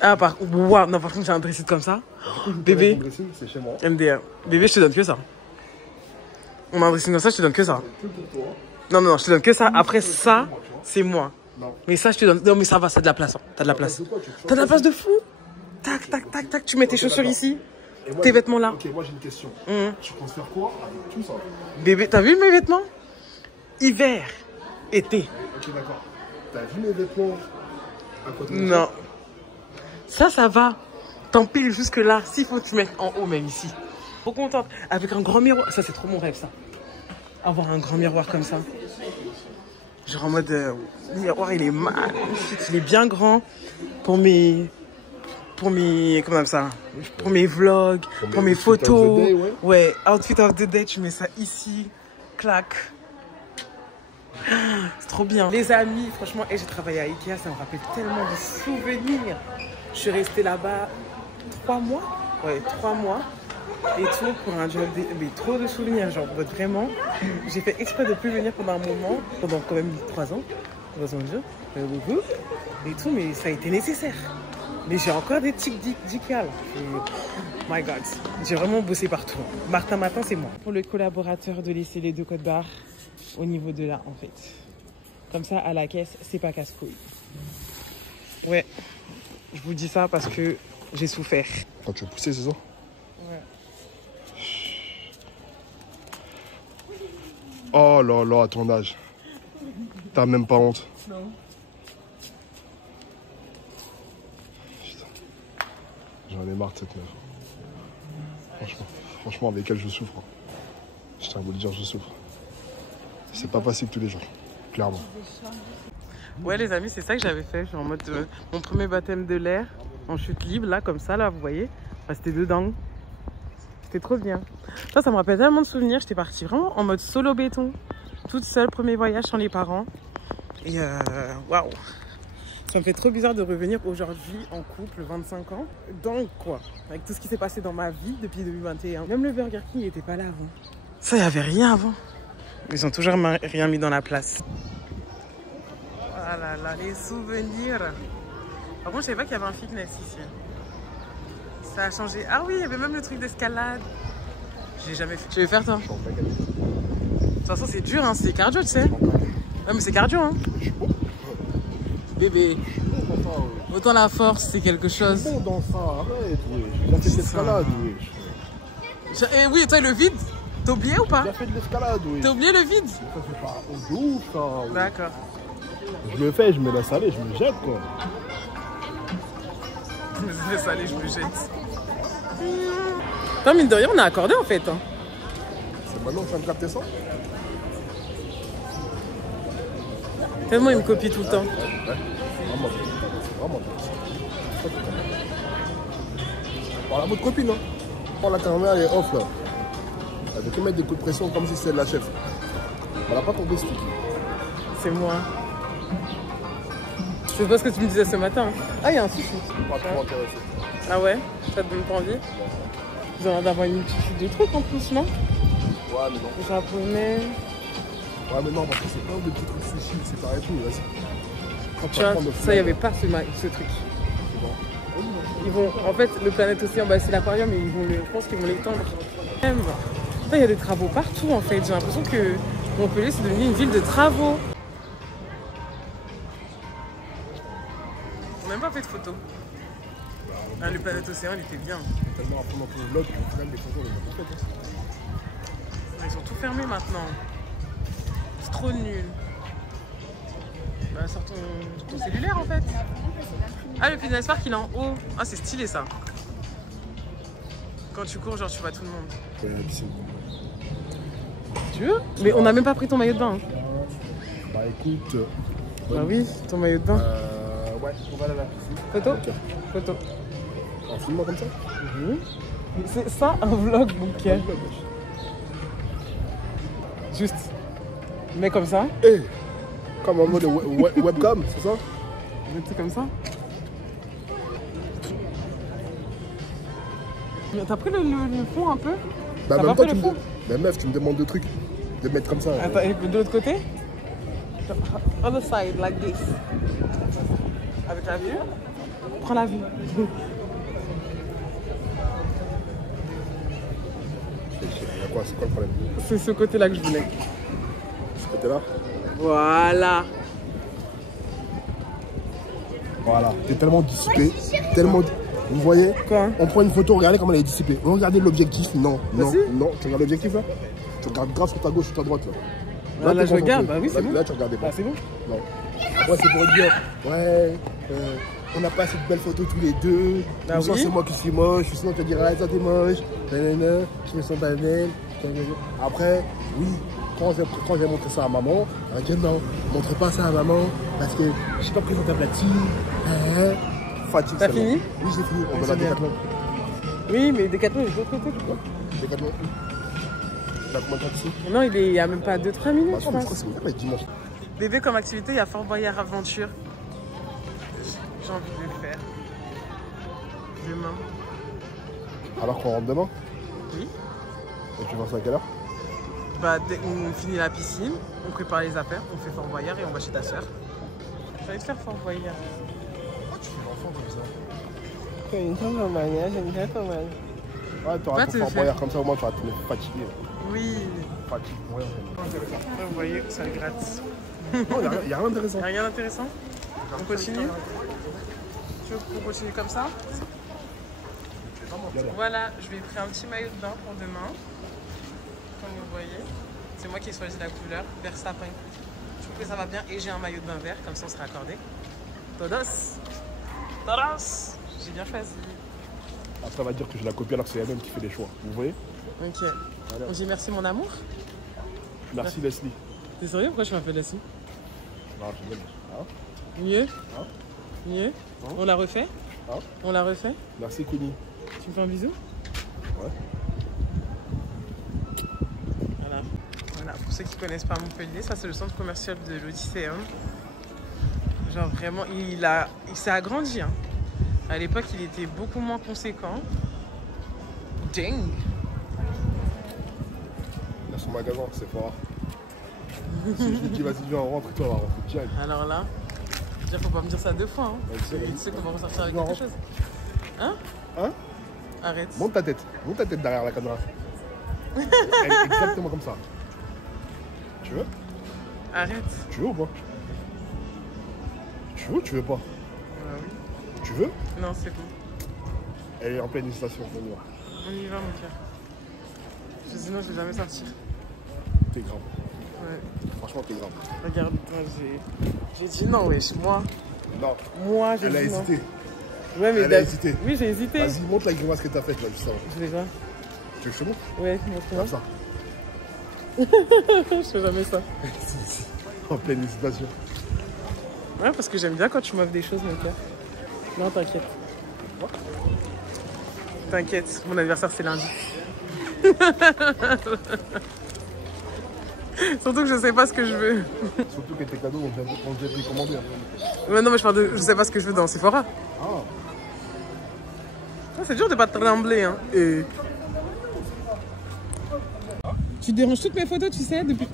Ah, waouh, non, par contre, j'ai un dressing comme ça. Bébé. Mon dressing, c'est chez moi. MDR. Bébé, je te donne que ça. On a un dressing comme ça, je te donne que ça. Que pour toi. Non, non, non, je te donne que ça. Après ça, c'est moi. Non. Mais ça, je te donne. Non, mais ça va, ça a de la place. Hein. T'as de la place. T'as de la place de fou. Tac, tac, tac, tac. Tu mets tes chaussures ici. Tes vêtements là. Ok, moi j'ai une question. Tu penses faire quoi avec tout ça? Bébé, t'as vu mes vêtements? Hiver, été. Ok, d'accord. T'as vu mes vêtements à côté de Non. Ça va. T'empiles jusque là. S'il faut que tu mettes en haut, même ici. Trop contente. Avec un grand miroir. Ça, c'est trop mon rêve, ça. Avoir un grand miroir comme ça. Genre en mode... le miroir, il est magnifique. Il est bien grand pour mes... Comment ça? Pour mes vlogs, pour mes photos. Day, ouais, outfit of the day. Tu mets ça ici. Clac. C'est trop bien. Les amis, franchement, j'ai travaillé à Ikea, ça me rappelle tellement de souvenirs. Je suis restée là-bas 3 mois. Ouais, 3 mois. Et tout pour un job, mais trop de souvenirs. Genre, vraiment, j'ai fait exprès de plus venir pendant un moment, pendant quand même 3 ans. 3 ans de job. Et tout, mais ça a été nécessaire. Mais j'ai encore des tics d'Ikea. My God, j'ai vraiment bossé partout. Martin Matin, c'est moi. Pour le collaborateur de laisser les 2 codes barres au niveau de là, en fait. Comme ça, à la caisse, c'est pas casse-couille. Ouais, je vous dis ça parce que j'ai souffert. Quand tu as poussé, c'est ça? Ouais. Oh là là, à ton âge. T'as même pas honte. Non. J'en ai marre de cette meuf. Franchement, avec elle, je souffre. Je tiens à vous le dire, je souffre. C'est pas facile tous les jours, clairement. Ouais, les amis, c'est ça que j'avais fait. Genre en mode mon premier baptême de l'air en chute libre, là, comme ça, là, vous voyez. Bah, c'était dedans. C'était trop bien. Ça me rappelle tellement de souvenirs. J'étais partie vraiment en mode solo béton. Toute seule, premier voyage sans les parents. Et waouh! Ça me fait trop bizarre de revenir aujourd'hui en couple, 25 ans. Donc quoi? Avec tout ce qui s'est passé dans ma vie depuis 2021. Même le Burger King n'était pas là avant. Ça, il n'y avait rien avant. Ils ont toujours rien mis dans la place. Voilà, là, les souvenirs. Par contre, je savais pas qu'il y avait un fitness ici. Ça a changé. Ah oui, il y avait même le truc d'escalade. J'ai jamais fait. Tu veux faire toi? De toute façon, c'est dur, hein. C'est cardio, tu sais. Ouais, mais c'est cardio, hein. Bébé. Autant la force, c'est quelque chose. Bon dans ça, arrête, oui. J'ai déjà fait de l'escalade, oui. Et oui, et toi, le vide? T'as oublié ou pas? J'ai déjà fait de l'escalade, oui. T'as oublié le vide? Ça fait pas de ouf, ça. Oui. D'accord. Je le fais, je me laisse aller, je me jette, quoi. Je me laisse aller, je me jette. Putain, mine de rien, on a accordé en fait. Hein. C'est maintenant que je viens de capter ça? Tellement il me copie tout le temps. Ouais. Vraiment. Par la mode copine, hein. Prends la caméra, elle est off là. Elle veut que mettre des coups de pression comme si c'était la chef. Elle n'a pas tombé sticky. C'est moi. C'est pas ce que tu me disais ce matin. Ah, il y a un sushi. Pas trop intéressé. Ah ouais? Ça te donne pas envie? Vous avez d'avoir une multitude de trucs en plus, non? Ouais, mais non. Japonais. Ouais, mais non, parce que c'est plein de petits trucs sushi, c'est pareil tout. Là, tu vois, ça, il n'y avait pas ce truc. Ils vont, en fait, le Planète Océan, bah, c'est l'aquarium, mais je pense qu'ils vont l'étendre. Même, il y a des travaux partout, en fait. J'ai l'impression que Montpellier, c'est devenu une ville de travaux. On n'a même pas fait de photos. Ah, le Planète Océan, il était bien. Tellement après dans ton vlog, au final, des photos, on a pas fait. Ils ont tout fermé maintenant. C'est trop nul. Bah, sors ton cellulaire en fait. Ah, le fitness park il est en haut. Ah, c'est stylé ça. Quand tu cours, genre tu vois tout le monde. Ouais, la piscine. Tu veux? Mais on n'a même pas pris ton maillot de bain. Hein. Bah écoute. Bah oui, ton maillot de bain. Ouais, on va aller à la piscine. Photo? Okay. Photo. En filmant comme ça? C'est ça un vlog, donc. Juste. Mais comme ça. Hey, comme en mode webcam, c'est ça? C'est comme ça. T'as pris le fond un peu? Bah, même toi, mais meuf, tu me demandes de trucs. De mettre comme ça. Attends, et de l'autre côté? Other side, like this. Avec la vue? Prends la vue. C'est quoi le problème? C'est ce côté-là que je voulais. Ce côté-là? Voilà. Voilà. T'es tellement dissipé. Tellement. Vous voyez? Quoi? On prend une photo, regardez comment elle est dissipée. On regarde l'objectif. Non, non, Vas-y. non. Tu regardes l'objectif là? Tu regardes grave sur ta gauche, sur ta droite là. Là, t'es je regarde. concentré. Bah oui, c'est Là, bon. Là, tu regardais pas. Ah, c'est bon? Non. Après, c'est pour dire, ouais, on n'a pas cette belle photo tous les deux. Ah Sinon, oui? c'est moi qui suis moche. Sinon, tu vas dire, ah, ça t'es moche. Nanana, je me sens pas belle. Après, oui, quand j'ai montré ça à maman, elle a dit non, montre pas ça à maman parce que je suis pas présentable là-dessus. Fatigue. T'as celle-là. fini? Oui, j'ai fini. On Oui, va c'est la bien. Décathlon. Oui, mais Décathlon, j'ai d'autres côtés. Décathlon. T'as combien de temps ici? Non, il y a même pas 2-3 Bah, minutes, je je crois pense. que c'est ouvert dimanche. Bébé, comme activité, il y a Fort Boyard Aventure. J'ai envie de le faire. Demain. Alors qu'on rentre demain? Oui. Et tu vas ça à quelle heure? Bah, on finit la piscine, on prépare les affaires, on fait Fort Boyard et on va chez ta soeur. J'ai envie de faire Fort Boyard. Oh, tu fais l'enfant comme ça. J'aime bien quand même. Ouais, t'auras Va ton te Fort faire. Boyard comme ça, au moins tu vas te fatiguer. Oui. Fatigue, pour rien. Vous voyez, ça gratte. Non, il n'y a rien d'intéressant. Y'a rien d'intéressant? On continue? Tu veux qu'on continue comme ça? Voilà, je vais prendre un petit maillot de bain pour demain. Comme vous voyez. C'est moi qui ai choisi la couleur, vert sapin. Je trouve que ça va bien et j'ai un maillot de bain vert, comme ça on sera accordé. Todos! Todos! J'ai bien choisi. Après, on va dire que je la copie alors que c'est elle-même qui fait les choix. Vous voyez? Ok. Voilà. On dit merci mon amour. Merci Leslie. T'es sérieux? Pourquoi je m'appelle Leslie? Non, je rigole. Hein? Mieux? Hein? Mieux? Hein? On l'a refait? Hein? On l'a refait? Merci Kouni. Tu me fais un bisou? Ouais. Voilà. Voilà, pour ceux qui connaissent pas Montpellier, ça c'est le centre commercial de l'Odysséum. Genre vraiment, il s'est agrandi. Hein. À l'époque, il était beaucoup moins conséquent. Ding! Il a son magasin, c'est fort. Si je lui dis vas-y viens on rentre et toi on va rentrer direct. Alors là, je veux dire, faut pas me dire ça deux fois. Hein. Ouais, Tu sais qu'on va ressortir avec Non. quelque chose. Hein? Hein? Arrête. Monte ta tête derrière la caméra. Exactement comme ça. Tu veux? Arrête. Tu veux ou pas? Tu veux ou tu veux pas? Oui. Tu veux? Non, c'est bon. Elle est en pleine hésitation, on y va. On y va, mon cœur. Sinon, je vais jamais sortir. T'es grave. Ouais. Franchement t'es grave. Regarde, moi, j'ai dit non, wesh. Moi, Non. j'ai Elle a dit non. hésité. Ouais, mais Elle a hésité. Oui, j'ai hésité. Vas-y, montre la grimace que t'as faite là, juste avant. Je vais voir. Tu veux que je te montre? Ouais, montre-moi. Comme ça. Je fais jamais ça. En pleine hésitation. Ouais, parce que j'aime bien quand tu m'offres des choses, mon cœur. Non, t'inquiète. T'inquiète, mon anniversaire c'est lundi. Surtout que je sais pas ce que je veux. Surtout que tes cadeaux ont déjà été commandés. Ouais, non, mais je parle de. Je sais pas ce que je veux dans Sephora. Ah. Ah, c'est dur de pas trembler, hein. Et... Tu déranges toutes mes photos, tu sais, depuis.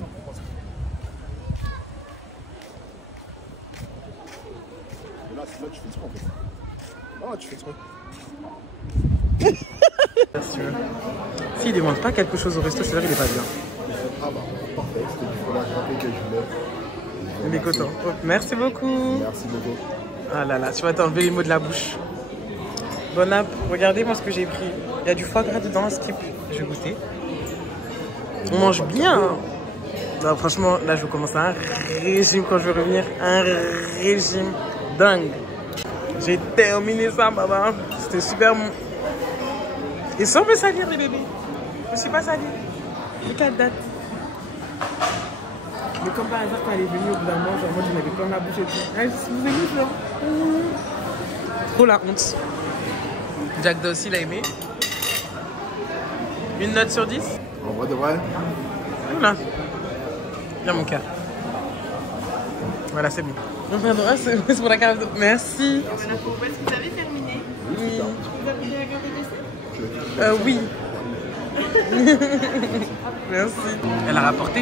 Là, tu fais exprès en fait. Ah, tu fais exprès. S'il demande pas quelque chose au resto, je suis là, il est pas bien. Ah bah, parfait. C'était du fromage râpé que je voulais. Il est content. Merci beaucoup. Merci beaucoup. Ah là là, tu vas t'enlever les mots de la bouche. Bon app, regardez moi ce que j'ai pris. Il y a du foie gras dedans, skip. Je vais goûter. On mange bien. Hein. Non, franchement, là je vais commencer un régime quand je vais revenir. Un régime dingue. J'ai terminé ça, maman. C'était super bon. Et sans me salir, les bébés. Je me suis pas salie. Les 4 dates. Mais comme par hasard, quand elle est venue au bout d'un moment, genre, moi je m'avais plein la bouche et tout. Ah, je suis venue, genre. Trop la honte. Jack Da aussi l'a aimé. Une note sur 10. En vrai de vrai. Voilà. Bien mon cœur. Voilà, c'est bon. On viendra, c'est pour la carte. Merci. Voilà, est-ce que vous avez terminé? Oui. Vous avez bien regardé le oui. Merci. Elle a rapporté.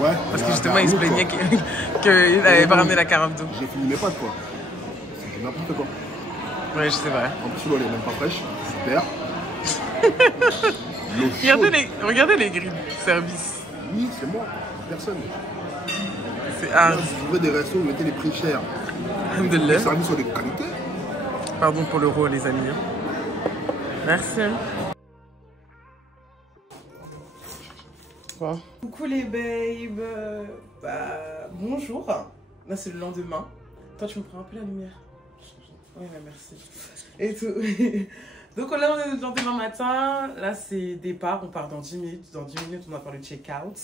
Ouais. Parce que justement, il se plaignait qu'il n'avait pas ramené la carafe d'eau. J'ai fini mes pâtes quoi. C'est n'importe quoi. Ouais, c'est vrai. En plus, l'eau elle est même pas fraîche. Super. L'eau chaude. Regardez les grilles de service. Oui, c'est moi. Personne. C'est Là, vous ouvrez des restos où vous mettez les prix chers. de Les l'œuf. services sont de qualité. Pardon pour l'euro, les amis. Merci. Bon. Coucou les babes. Bonjour. Là, c'est le lendemain. Toi, tu me prends un peu la lumière. Oui, merci. Et tout. Donc là, on est le lendemain matin. Là, c'est départ. On part dans 10 minutes. Dans 10 minutes, on va faire le check-out.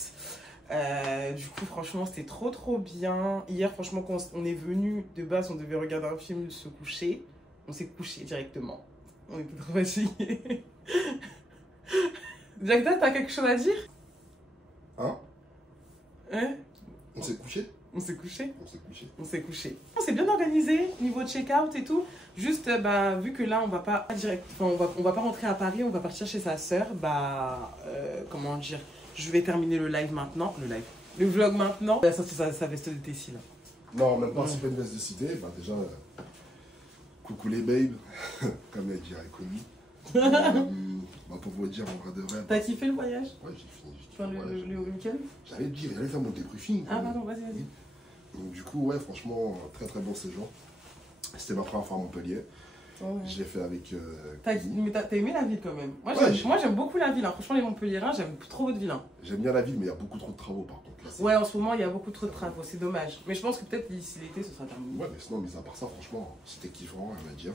Du coup, franchement, c'était trop bien. Hier, franchement, quand on est venu, de base, on devait regarder un film, se coucher. On s'est couché directement. On était trop fatigués. Jagda, t'as quelque chose à dire? Hein? Hein? On s'est couché? On s'est couché? On s'est couché. On s'est couché. On s'est bien organisé niveau check-out et tout. Juste, vu que là, on va pas direct, on va pas rentrer à Paris, on va partir chez sa sœur. Comment dire? Je vais terminer le live maintenant. Le vlog maintenant. Elle a sorti sa veste de Tessie là. Non, même pas, c'est pas une veste de cité. Bah, déjà, coucou les babes, comme elle dirait connu. Pour vous dire, en vrai de vrai. T'as kiffé le voyage? Ouais, j'ai fini. Enfin, le week-end? J'allais te dire, j'allais faire mon débriefing. Ah, pardon, vas-y. Donc, du coup, ouais, franchement, très bon séjour. C'était ma première fois à Montpellier. Oh, ouais. Je l'ai fait avec. Mais t'as aimé la ville quand même? Moi, j'aime beaucoup la ville. Hein. Franchement, les Montpelliérains, j'aime trop votre ville. Hein. J'aime bien la ville, mais il y a beaucoup trop de travaux par contre. Là, ouais, en ce moment, il y a beaucoup trop de travaux. C'est dommage. Mais je pense que peut-être d'ici l'été, ce sera terminé. Ouais, mais sinon, mis à part ça, franchement, c'était kiffant, on va dire.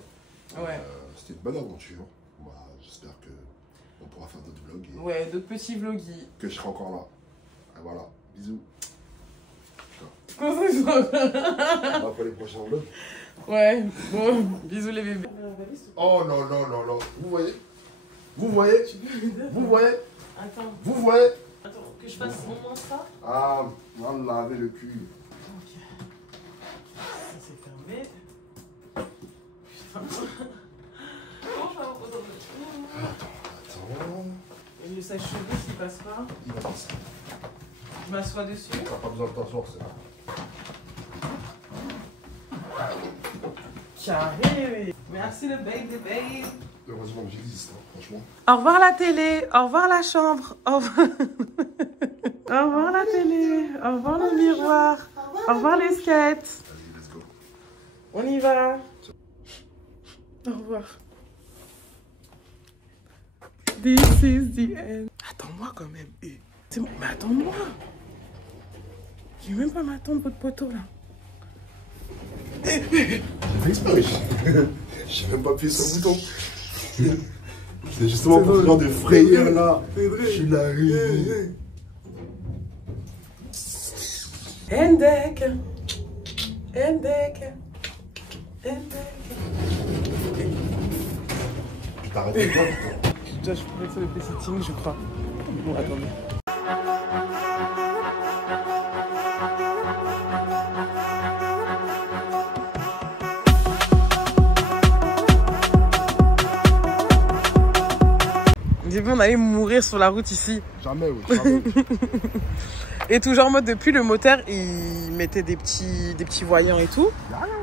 Ouais. C'était une bonne aventure. Bah, j'espère que on pourra faire d'autres vlogs. Et ouais, d'autres petits vlogs. Que je serai encore là. Et voilà, bisous. Comment ça, je On va pour les prochains vlogs. Ouais, bon, bisous les bébés. Oh non. Vous voyez? Attends. Vous voyez? Attends, que je fasse au moins ça? Ah, on va laver le cul. Ok. Ça c'est fermé. Putain. Attends. Et le sèche-cheveux s'il passe pas? Il va passer. Je m'assois dessus? T'as pas besoin de t'asseoir, c'est là. Carré. Merci le babe. Heureusement que j'existe, hein, franchement. Au revoir la télé, au revoir la chambre, au revoir... au revoir la télé, au revoir le miroir, au revoir les skates. Allez, let's go. On y va. Au revoir. This is the end. Attends-moi quand même. Mais attends-moi. Je vais même pas m'attendre votre poteau là. J'ai fait exprès. J'ai même pas appuyé sur le bouton. C'est justement pour ce genre de frayeur là. Je suis là. Endek. Tu t'arrêtes de toi. Je peux mettre sur le play-sitting, je crois. Bon, attendez. On allait mourir sur la route ici. Jamais, oui. Jamais. Et toujours en mode, depuis le moteur, il mettait des petits voyants et tout.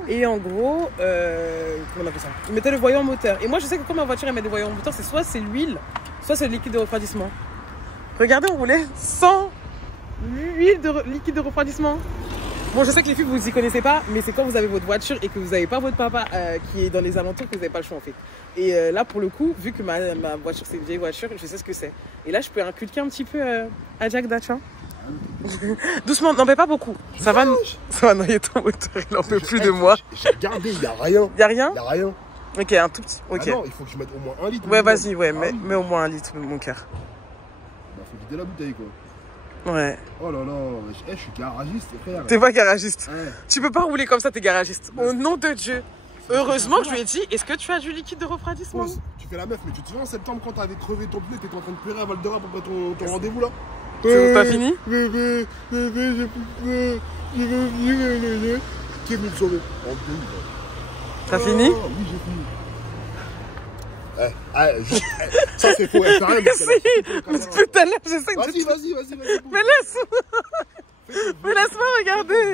Et en gros, comment on appelle ça? Il mettait le voyant moteur. Et moi, je sais que quand ma voiture elle met des voyants moteur, c'est soit c'est l'huile, soit c'est le liquide de refroidissement. Regardez, on roulait sans liquide de refroidissement. Bon, je sais que les filles, vous y connaissez pas, mais c'est quand vous avez votre voiture et que vous n'avez pas votre papa qui est dans les alentours que vous n'avez pas le choix en fait. Et là, pour le coup, vu que ma voiture, c'est une vieille voiture, je sais ce que c'est. Et là, je peux inculquer un petit peu à Jagda, tu vois. Doucement, n'en fais pas beaucoup. Ça va noyer ton moteur, il n'en peut plus de moi. J'ai regardé, il n'y a rien. Il n'y a rien? Il n'y a rien. Ok, un tout petit. Ok. Ah non, il faut que je mette au moins 1 litre. Ouais, vas-y, ouais, mets au moins 1 litre, mon cœur. Bah, faut vider la bouteille, quoi. Ouais. Oh là là, je suis garagiste, frère. T'es pas garagiste. Ouais. Tu peux pas rouler comme ça, t'es garagiste. Au nom de Dieu. Heureusement que je lui ai dit, est-ce que tu as du liquide de refroidissement? Tu fais la meuf, mais tu te souviens en septembre quand t'avais crevé ton pneu, t'étais en train de pleurer à Val d'Europe après ton rendez-vous là? C'est bon, t'as fini? Bébé, j'ai plus peur. Je veux venir. Qui est venu te sauver? T'as fini? Oui, j'ai fini. Ça c'est faux, elle fait rien. Depuis tout à l'heure, j'essaie de... Vas-y. Mais laisse-moi regarder.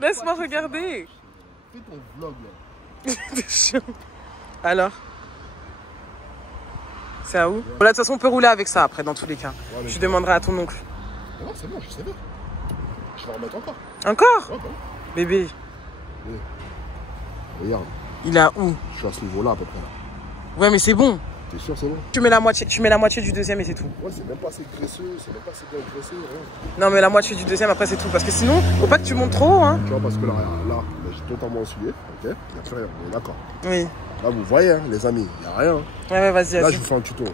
Laisse-moi regarder. Fais ton vlog là. T'es chiant. Alors? C'est à où? Bon, là, de toute façon, on peut rouler avec ça après, dans tous les cas. Ouais, tu demanderas à ton oncle. Non, c'est bon, je sais bien. Je vais en remettre encore. Encore? Ouais, bah. Bébé. Regarde. Il est à où? Je suis à ce niveau-là à peu près. Ouais, mais c'est bon. T'es sûr, c'est bon? Tu mets la moitié du deuxième et c'est tout. Ouais, c'est même pas assez graisseux, c'est même pas assez bien graisseux, rien. Non, mais la moitié du deuxième, après c'est tout. Parce que sinon, faut pas que tu montes trop haut, hein. Tu vois, parce que là, j'ai totalement essuyé, ok? Il n'y a plus rien, on est d'accord. Oui. Là, vous voyez, hein, les amis, il n'y a rien. Ouais, vas-y, Là, je vous fais un tuto.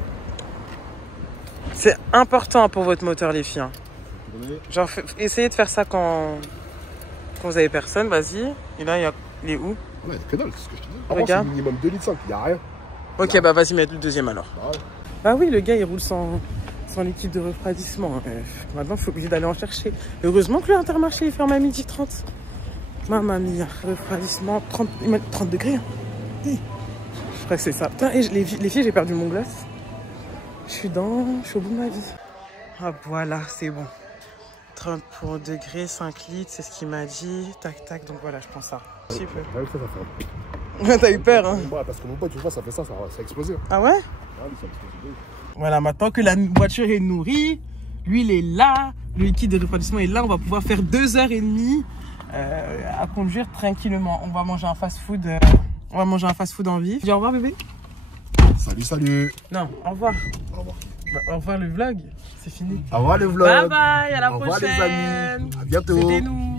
C'est important pour votre moteur, les filles. Hein. Genre, essayez de faire ça quand vous avez personne, vas-y. Et là, il est où? Ouais, il y a que dalle, c'est ce que je te dis. Regarde. C'est minimum 2,5 litres, il n'y a rien. Ok, bah vas-y, mets le deuxième alors. Bah, ouais. Bah oui, le gars, il roule sans l'équipe de refroidissement. Maintenant, il faut obligé d'aller en chercher. Heureusement que l'Intermarché est fermé à 12h30. Mamma mia, refroidissement, 30 degrés. Hein. Je crois que c'est ça. Putain, et les filles, j'ai perdu mon glace. Je suis au bout de ma vie. Ah, voilà, c'est bon. 30 pour degrés, 5 litres, c'est ce qu'il m'a dit. Tac, tac, donc voilà, je prends ça. Un petit peu. Ouais, ça fait T'as eu peur, hein? Ouais, parce que mon pote, tu vois, ça fait ça a explosé. Ah ouais? Ah oui, ça a explosé. Voilà, maintenant que la voiture est nourrie, l'huile est là, le liquide de refroidissement est là, on va pouvoir faire 2h30 à conduire tranquillement. On va manger un fast-food en vif. Dis au revoir, bébé. Salut, salut. Non, au revoir. Au revoir. Bah, au revoir le vlog, c'est fini. Au revoir le vlog. Bye bye, à la Au prochaine. revoir les amis. À bientôt. C'était nous.